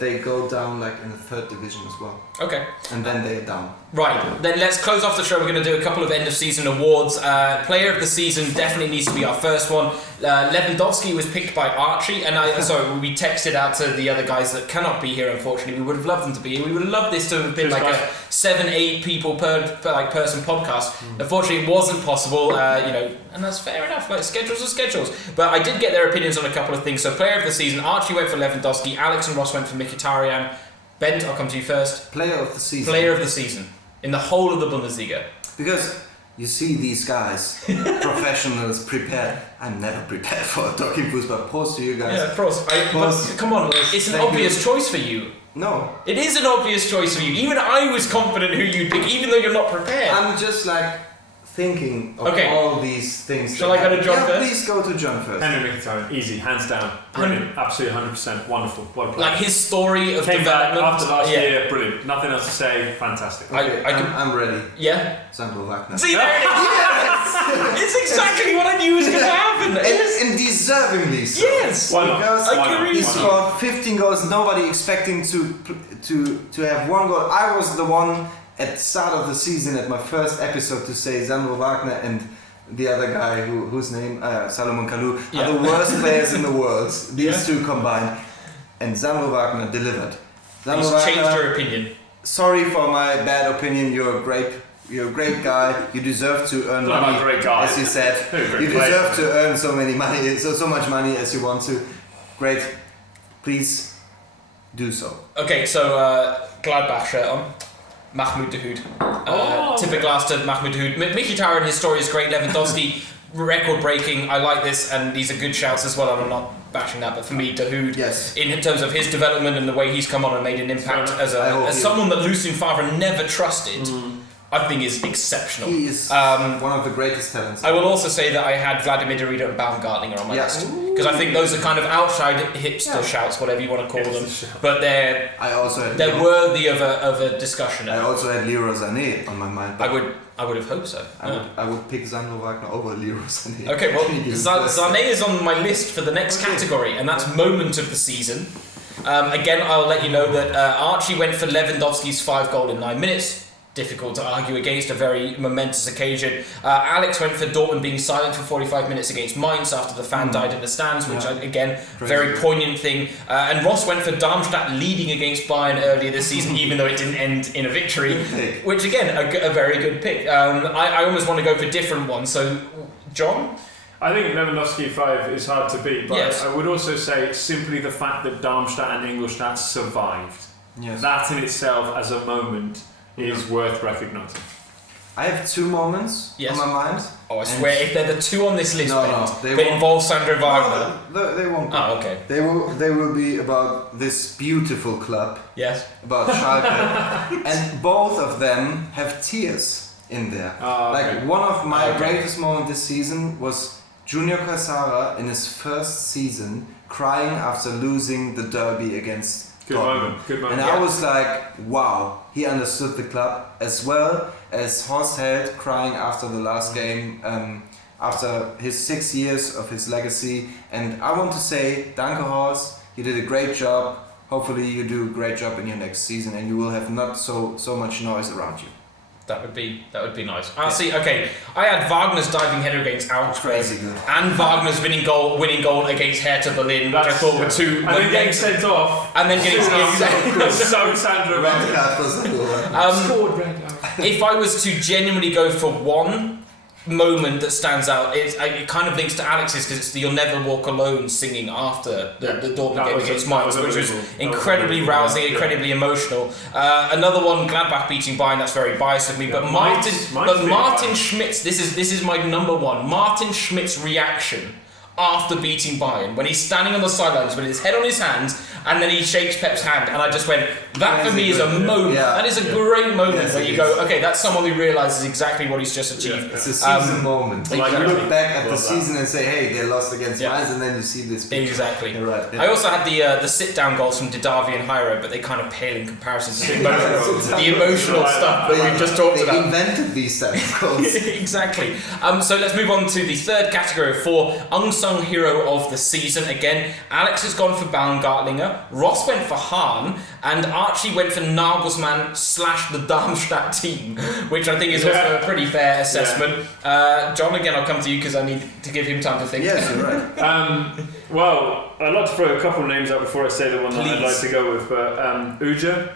they go down like in the 3rd division as well. Okay. And then they're down. Right, then let's close off the show. We're going to do a couple of end of season awards. Player of the season definitely needs to be our first one. Lewandowski was picked by Archie, and we texted out to the other guys that cannot be here. Unfortunately, we would have loved them to be here. We would have loved this to have been like a 7-8 people per person podcast. Unfortunately, it wasn't possible. And that's fair enough. Like, schedules are schedules. But I did get their opinions on a couple of things. So, player of the season, Archie went for Lewandowski. Alex and Ross went for Mkhitaryan. Ben, I'll come to you first. Player of the season. Player of the season in the whole of the Bundesliga. Because you see these guys, professionals, prepared. I'm never prepared for talking football. Pause to you guys. Yeah, pause. Come on, it's an obvious choice for you. No. It is an obvious choice for you. Even I was confident who you'd pick, even though you're not prepared. I'm just like thinking of all these things. Shall I go to John first? Please go to John first. Henry Mkhitaryan, easy, hands down, brilliant, absolutely 100%, wonderful. What a player. Like his story of came development back after last year, brilliant. Nothing else to say, fantastic. Okay, I'm ready. Yeah. Sandro Wagner. See, there it is. Yes, it's exactly what I knew was going to happen. And deservingly so. Yes. Why not? Because he scored 15 goals. Nobody expecting to have 1 goal. I was the one at the start of the season at my first episode to say Sandro Wagner and the other guy whose name Salomon Kalou are the worst players in the world. These two combined, and Sandro Wagner delivered. He's changed your opinion. Sorry for my bad opinion. You're a great guy. You deserve to earn money. I'm a great guy, as you said. You deserve to earn so much money as you want to. Great. Please do so. Okay, so Gladbach shirt on. Mahmoud Dahoud. Typical to Mahmoud Dahoud. Mkhitaryan, his story is great. Lewandowski, record breaking. I like this, and these are good shouts as well. And I'm not bashing that, but for me, Dahoud, in terms of his development and the way he's come on and made an impact as someone that Lucien Favre never trusted. I think is exceptional. He is one of the greatest talents. I will also say that I had Vladimir Darida and Baumgartlinger on my list because I think those are kind of outside hipster shouts, whatever you want to call them, but they're worthy of a discussion. I also had Leroy Sané on my mind. I would have hoped so. I would pick Sandro Wagner over Leroy Sané. Okay, well, Sané is on my list for the next category, and that's moment of the season. Again, I'll let you know that Archie went for Lewandowski's 5 goal in 9 minutes. difficult to argue against, a very momentous occasion. Alex went for Dortmund being silent for 45 minutes against Mainz after the fan died in the stands, which again, very poignant thing. And Ross went for Darmstadt leading against Bayern earlier this season, even though it didn't end in a victory, which again, a very good pick. I almost want to go for different ones. So, John? I think Lewandowski 5 is hard to beat, but I would also say simply the fact that Darmstadt and Ingolstadt survived. Yes. That in itself, as a moment, is worth recognising. I have 2 moments on my mind. Oh, I swear, if they're the 2 on this list, they that involve Sandro Wagner. No, they won't. Oh, okay. They will be about this beautiful club. Yes. About Schalke, and both of them have tears in there. Like one of my greatest moments this season was Junior Cassara in his first season crying after losing the derby against Dortmund. Good moment. And I was like, wow, he understood the club, as well as Horst Held crying after the last game, after his 6 years of his legacy. And I want to say, danke Horst, you did a great job. Hopefully you do a great job in your next season and you will have not so much noise around you. That would be nice. See. Okay, I had Wagner's diving header against Augsburg, and Wagner's winning goal against Hertha Berlin, which I thought were 2. And then getting sent off. And then getting sent off. So Sandro. If I was to genuinely go for one moment that stands out, it kind of links to Alex's, because it's the "You'll Never Walk Alone" singing after the Dortmund game against Mainz, which was incredibly rousing, incredibly emotional. Another one, Gladbach beating Bayern. That's very biased of me, but Martin Schmidt's. This is my number one. Martin Schmidt's reaction after beating Bayern, when he's standing on the sidelines with his head on his hands, and then he shakes Pep's hand, and I just went, that for me is a moment. That is a great moment where you go, okay, that's someone who realises exactly what he's just achieved. It's a season moment. Like you look back at the season and say, hey, they lost against Mainz, and then you see this picture. Exactly. You're right. I also had the sit-down goals from Didavi and Jairo, but they kind of pale in comparison to the emotional stuff that we've just talked about. They invented these set of goals. Exactly. So let's move on to the third category for unsung hero of the season. Again, Alex has gone for Baumgartlinger, Ross went for Hahn, and Archie went for Nagelsmann / the Darmstadt team, which I think is also a pretty fair assessment. John, again, I'll come to you because I need to give him time to think. Yes, you're right. Well, I'd like to throw a couple of names out before I say the one that I'd like to go with, but Uja,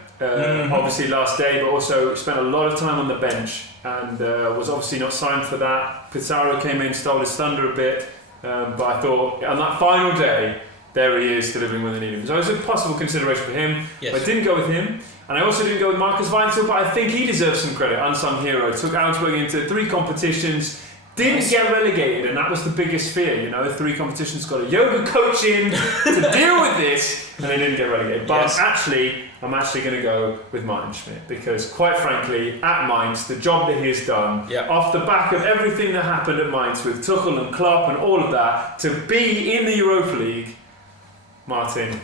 obviously last day, but also spent a lot of time on the bench and was obviously not signed for that. Pizarro came in, stole his thunder a bit, but I thought on that final day, there he is delivering when they need him. So it was a possible consideration for him. Yes. I didn't go with him. And I also didn't go with Marcus Weinzel, but I think he deserves some credit. Unsung hero. Took Augsburg into 3 competitions. Didn't get relegated, and that was the biggest fear, 3 competitions, got a yoga coach in to deal with this, and they didn't get relegated. But I'm actually going to go with Martin Schmidt, because quite frankly, at Mainz, the job that he's done, off the back of everything that happened at Mainz with Tuchel and Klopp and all of that, to be in the Europa League, Martin,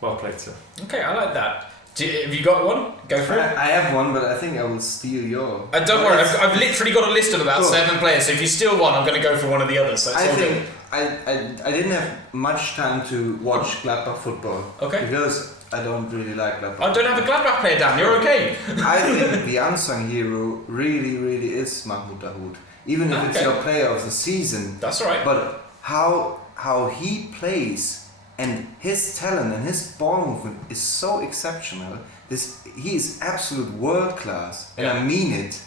well played, sir. Okay, I like that. Have you got one? Go for it. I have one, but I think I will steal your. Don't worry, I've literally got a list of about 7 players, so if you steal one, I'm going to go for one of the others. So I think I didn't have much time to watch Gladbach football. Okay. Because I don't really like Gladbach. I don't have a Gladbach player down, you're okay. I think the unsung hero really is Mahmoud Dahoud. Even if it's your player of the season. That's all right. But how he plays and his talent and his ball movement is so exceptional. He is absolute world class, and I mean it.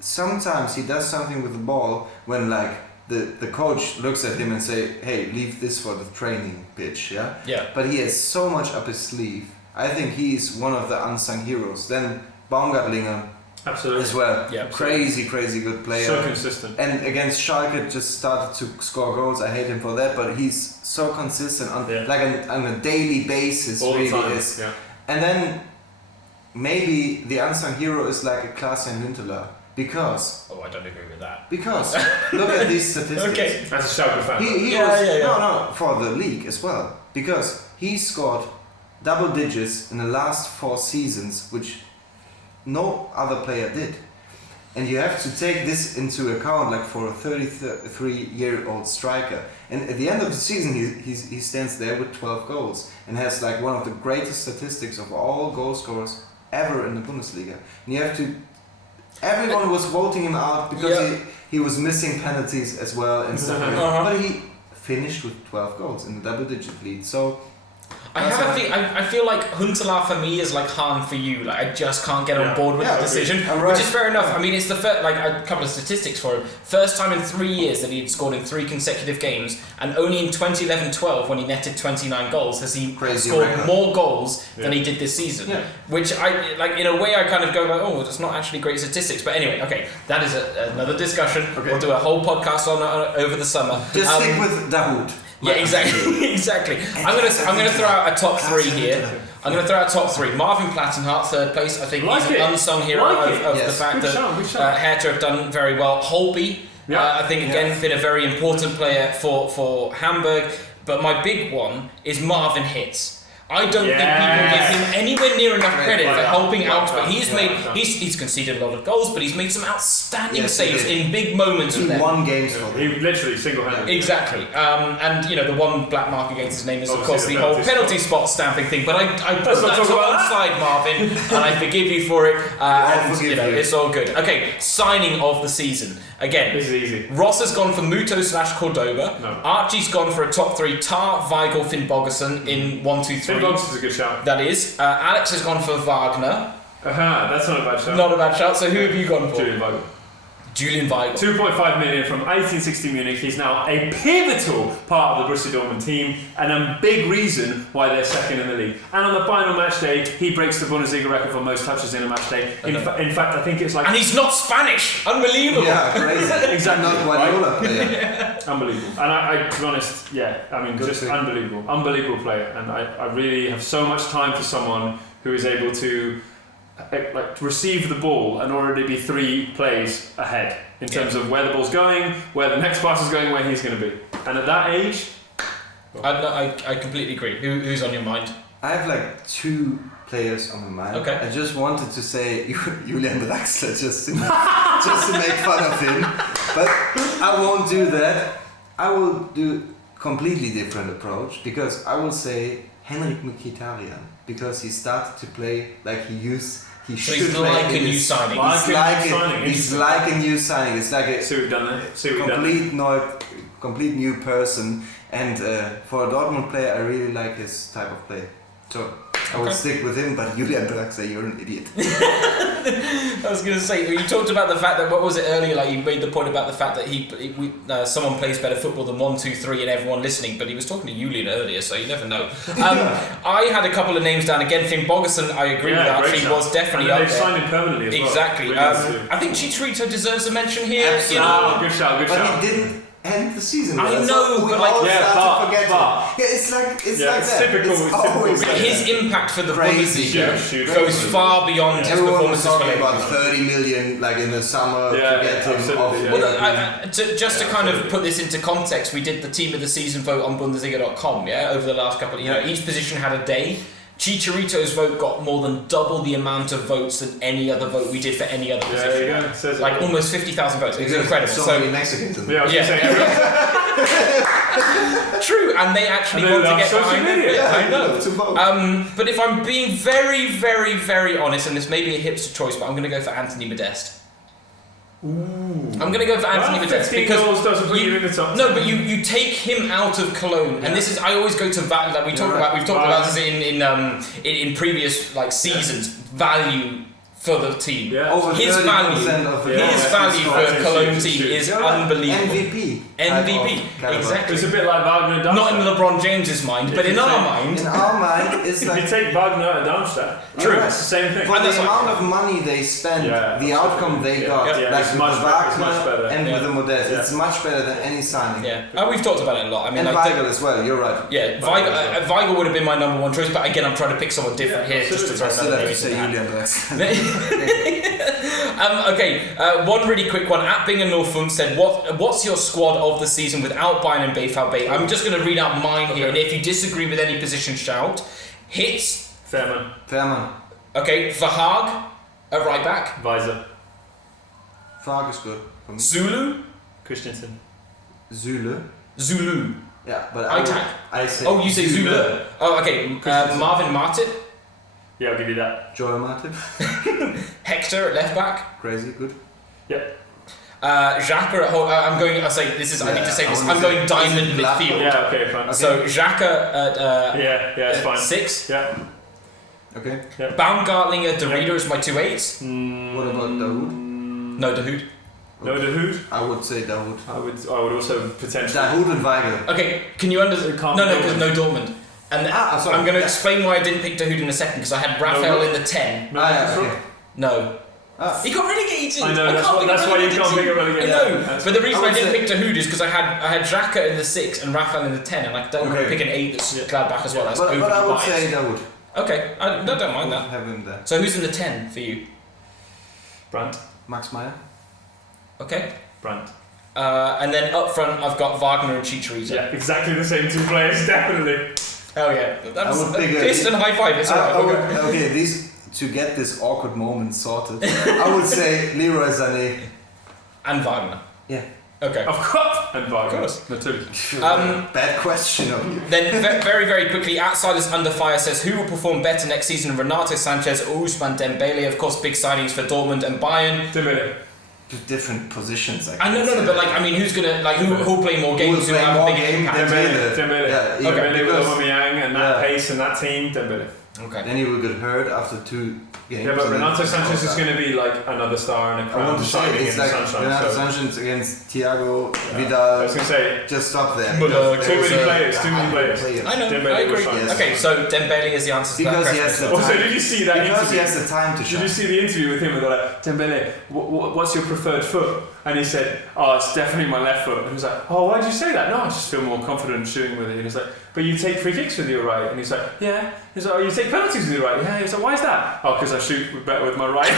Sometimes he does something with the ball when the coach looks at him and say, "Hey, leave this for the training pitch." Yeah. But he has so much up his sleeve. I think he is one of the unsung heroes. Then Baumgartlinger. Absolutely. As well. Yeah, crazy good player. So consistent. And against Schalke just started to score goals. I hate him for that, but he's so consistent on a daily basis. All really the time. is. Yeah. And then maybe the unsung hero is like a Klaas-Jan Huntelaar. Because I don't agree with that. Because look at these statistics. Okay. As a Schalke fan. He was no for the league as well. Because he scored double digits in the last 4 seasons, which no other player did. And you have to take this into account, for a 33-year-old striker. And at the end of the season, he stands there with 12 goals and has one of the greatest statistics of all goal scorers ever in the Bundesliga. And you have to. Everyone was voting him out because he was missing penalties as well and stuff. But he finished with 12 goals in the double-digit lead. So. I feel like Huntelaar for me is like Han for you. Like I just can't get on board with the decision, which is fair enough. I mean, it's the first, like a couple of statistics for him. First time in 3 years that he had scored in 3 consecutive games, and only in 2011-12 when he netted 29 goals has he scored more goals than he did this season. Yeah. Which I like in a way I kind of go like, oh, that's not actually great statistics. But anyway, okay, that is another discussion. Okay. We'll do a whole podcast on over the summer. Just stick with Dahoud. Yeah, exactly. I'm gonna throw out a top 3 here. I'm gonna throw out top 3. Marvin Plattenhardt, 3rd place. I think he's an unsung hero of the fact that Hertha have done very well. Holby, I think again been a very important player for Hamburg. But my big one is Marvin Hitz. I don't think people give him anywhere near enough credit for helping out, but he's conceded a lot of goals, but he's made some outstanding saves in big moments. He won games for them. He literally single-handedly. Exactly, and the one black mark against his name is of course the whole penalty spot stamping thing. But I put that to one side, Marvin, and I forgive you for it. It's all good. Okay, signing of the season. Again, this is easy. Ross has gone for Muto/Cordoba. No. Archie's gone for a top 3: Tar, Weigl, Finn Bogerson in 1, 2, 3. Finn Bogerson's a good shout. That is. Alex has gone for Wagner. That's not a bad shout. Not a bad shout. So who have you gone for? Julian Weigl. 2.5 million from 1860 Munich. He's now a pivotal part of the Borussia Dortmund team and a big reason why they're second in the league. And on the final match day, he breaks the Bundesliga record for most touches in a match day. In fact, I think it's like... And he's not Spanish! Unbelievable! Yeah, crazy. Exactly. Not Guardiola player. Unbelievable. And I, to be honest, just unbelievable. Unbelievable player. And I really have so much time for someone who is able to receive the ball and already be 3 plays ahead in terms of where the ball's going, where the next pass is going, where he's going to be. And at that age... I completely agree. Who's on your mind? I have 2 players on my mind. Okay. I just wanted to say Julian Draxler just to make fun of him. But I won't do that. I will do completely different approach because I will say Henrik Mkhitaryan because he started to play like he should he's play. Like a new signing. He's like a new signing. It's like a complete new person. And for a Dortmund player, I really like his type of play. So I will stick with him, but Julian Draxler, you're an idiot. I was going to say, you talked about the fact that, what was it earlier, like you made the point about the fact that someone plays better football than 1, 2, 3 and everyone listening, but he was talking to Julian earlier, so you never know. I had a couple of names down. Again, Finn Bogerson, I agree with that, he was definitely up there. They've signed him permanently as well. Exactly. I think Chicharito deserves a mention here. Absolutely. Good shout. But he didn't end the season. I know, but it's like that. Typical. It's always like his impact for the Bundesliga goes far beyond his performances for Leverkusen. About 30 million, in the summer, to get him off. Well, to kind of put this into context, we did the team of the season vote on Bundesliga.com. Over the last couple of each position had a day. Chicharito's vote got more than double the amount of votes than any other vote we did for any other position. Yeah, it says almost 50,000 votes. It's incredible. So many Mexicans in there. True, and they actually want to get behind it. Yeah, I know. But if I'm being very, very, very honest, and this may be a hipster choice, but I'm going to go for Anthony Modeste. Ooh. I'm going to go for Anthony Modeste because doesn't put you in the top 10. No, but you take him out of Cologne, and this is I always go to value. Like we've talked about this in previous seasons. Value for the team. Yeah. His value for a Cologne team is unbelievable. MVP. Exactly. It's a bit like Wagner and Darmstadt. Not in LeBron James's mind, but in our mind. In our mind, it's if you take Wagner out of Darmstadt, true, it's the same thing. For the amount of money they spent, the outcome they got, with Wagner and with the Modeste, it's much better than any signing. Yeah, we've talked about it a lot. I mean, and Weigl as well. You're right. Yeah, Weigl would have been my number 1 choice, but again, I'm trying to pick someone different here just to throw another name in there. Okay, one really quick one. At Binger Norfunk said, what's your squad of the season without Bayern and Bey? I'm just going to read out mine here, and if you disagree with any position, shout. Hitz. Fairman. Okay, Verhaag at right back. Weiser. Verhaag is good for me. Zulu. Christensen. Zulu. Yeah, but I say. Oh, you say Zulu. Oh, okay. Marvin Martin. Yeah, I'll give you that. Joel Matip. Hector at left back. Crazy, good. Yep. Xhaka at I'm going. I say this is. I need to say this. I'm going diamond midfield. Yeah, okay, fine. Okay. So Xhaka at yeah, it's fine. 6. Yeah. Okay. Yep. Baumgartlinger, Dorito is my 2 8s. What about Dahoud? No, Dahoud. No Dahoud? I would say Dahoud. I would also potentially... Dahoud and Weigl. Okay, can you understand? No, because no Dortmund. And sorry. I'm going to explain why I didn't pick Dahoud in a second, because I had Raphael in the 10. No, okay. No. He got relegated. I know, that's why you can't pick a relegated. I know, Yeah. but the reason I didn't pick Dahoud is because I had Xhaka in the 6 and Raphael in the 10, and I don't want to pick an 8 that's Gladbach as well. That's But I would biased. say Dahoud. Okay, I don't mind that. Have him there. So who's in the 10 for you? Brandt. Max Meyer. Okay. Brandt. And then up front, I've got Wagner and Chicharito. Yeah, exactly the same 2 players, definitely. Oh yeah, that's I would pick fist and high five. It's alright. Okay, to get this awkward moment sorted, I would say Leroy Sané And Wagner. Yeah. Okay. Of course. And Wagner. Of course. Natürlich. Bad question of you. Then very, very quickly, Outsiders Under Fire says, who will perform better next season? Renato Sanchez or Ousmane Dembele? Of course, big signings for Dortmund and Bayern. Dembele. Different positions. No, but like, I mean, who's gonna like who'll play more games? Who'll have a big impact? Dembele. Yeah, Dembele with Aubameyang and that pace and that team. Dembele. Okay. Then he will get hurt after 2 games. Yeah, but Renato Sanchez is going to be like another star in a I crown want to say shining it's in like the sunshine. Renato So. Sanchez against Thiago I Vidal. was going to say, Just stop there. Muller, because too there many was players, too many players. I know. Dembele I agree. will shine. Yes. Okay, so Dembele is the answer to Because that he has question. the also, time. did you see that Because he interview? has the time to Did shine. you see the interview with him where they're like, Dembele, what's your preferred foot? And he said, oh, it's definitely my left foot. And he was like, oh, why did you say that? No, I just feel more confident shooting with it. And he's like, but you take free kicks with your right. And he's like, yeah. He's like, oh, you take penalties with your right. Yeah. He's like, why is that? Oh, because I shoot better with my right.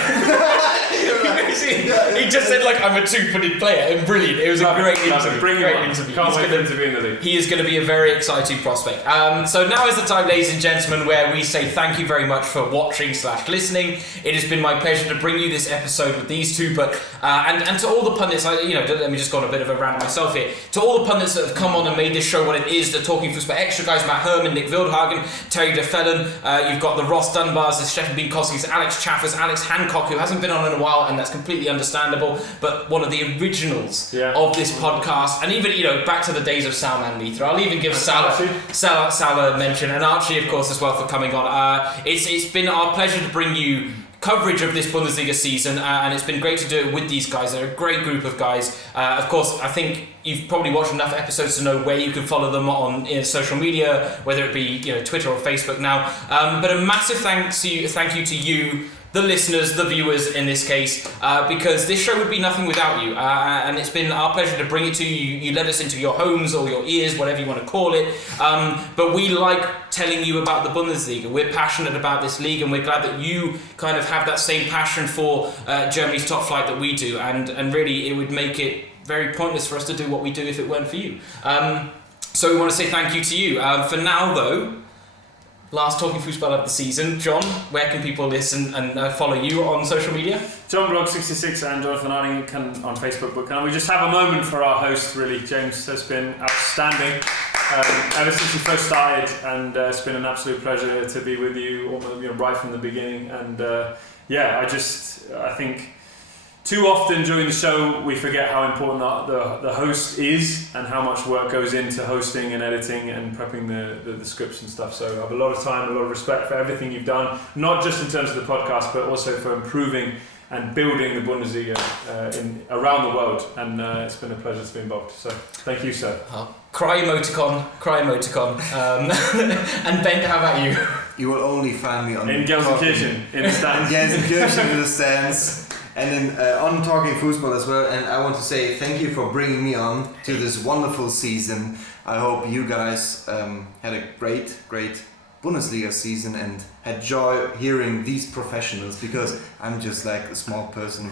He just said like I'm a 2-footed player and brilliant. It was a great interview. Bring him Great on. interview. Can't He's wait for gonna- him to be in the league. He is going to be a very exciting prospect. So now is the time, ladies and gentlemen, where we say thank you very much for watching/listening. It has been my pleasure to bring you this episode with these two, but and to all the pundits, let me just go on a bit of a rant myself here. To all the pundits that have come on and made this show what it is, the Talking Fussball Extra guys, Matt Herman, Nick Wildhagen, Terry de Felon, you've got the Ross Dunbars, the Stefan Binkowskis, Alex Chaffers, Alex Hancock, who hasn't been on in a while, and that's completely understandable, but one of the originals of this podcast, and even back to the days of Salman Mitra. I'll even give Salah a mention, and Archie, of course, as well, for coming on. It's been our pleasure to bring you coverage of this Bundesliga season, and it's been great to do it with these guys. They're a great group of guys. Of course, I think you've probably watched enough episodes to know where you can follow them on social media, whether it be Twitter or Facebook now. But a massive thank you to you, the listeners, the viewers in this case, because this show would be nothing without you, and it's been our pleasure to bring it to you. You let us into your homes or your ears, whatever you want to call it, but we like telling you about the Bundesliga. We're passionate about this league, and we're glad that you kind of have that same passion for Germany's top flight that we do, and really it would make it very pointless for us to do what we do if it weren't for you. So we want to say thank you to you. For now though, last Talking Fussball of the season. John, where can people listen and follow you on social media? John Blog 66 and Jonathan Arling on Facebook. But can we just have a moment for our host, really? James has been outstanding ever since we first started, and it's been an absolute pleasure to be with you, right from the beginning. And I think too often during the show we forget how important the host is and how much work goes into hosting and editing and prepping the scripts and stuff. So I have a lot of time, a lot of respect for everything you've done, not just in terms of the podcast, but also for improving and building the Bundesliga around the world. And it's been a pleasure to be involved. So thank you, sir. Cry emoticon. And Ben, how about you? You will only find me on in Gelsenkirchen, in the stands. Gelsenkirchen in the stands. And then on Talking Fussball as well. And I want to say thank you for bringing me on to this wonderful season. I hope you guys had a great Bundesliga season and had joy hearing these professionals, because I'm just like a small person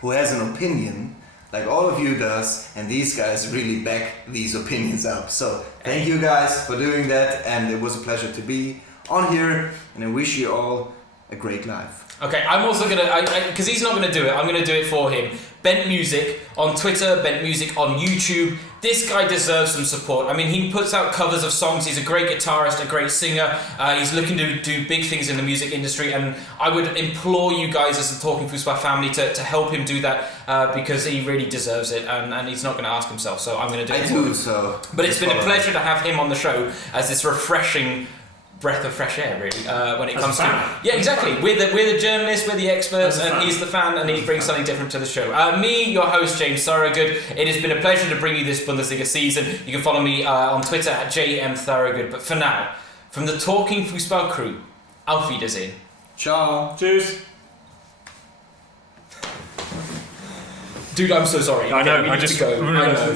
who has an opinion, like all of you does, and these guys really back these opinions up. So thank you guys for doing that, and it was a pleasure to be on here, and I wish you all a great life. Okay, I'm also gonna, because he's not gonna do it, I'm gonna do it for him. Bent Music on Twitter, Bent Music on YouTube. This guy deserves some support. I mean, he puts out covers of songs. He's a great guitarist, a great singer. He's looking to do big things in the music industry, and I would implore you guys as the Talking Fussball family to help him do that because he really deserves it, and he's not going to ask himself. So I'm going to do it. I do so. But it's been a pleasure to have him on the show as this refreshing breath of fresh air, really, when it comes to... Yeah, exactly. We're the journalists, we're the experts, and he's the fan, and he brings something different to the show. Me, your host, James Thorogood. It has been a pleasure to bring you this Bundesliga season. You can follow me on Twitter at JMThorogood. But for now, from the Talking Fussball crew, Auf Wiedersehen. Ciao. Cheers. Dude, I'm so sorry. I know, Okay, we I need just to go. I know.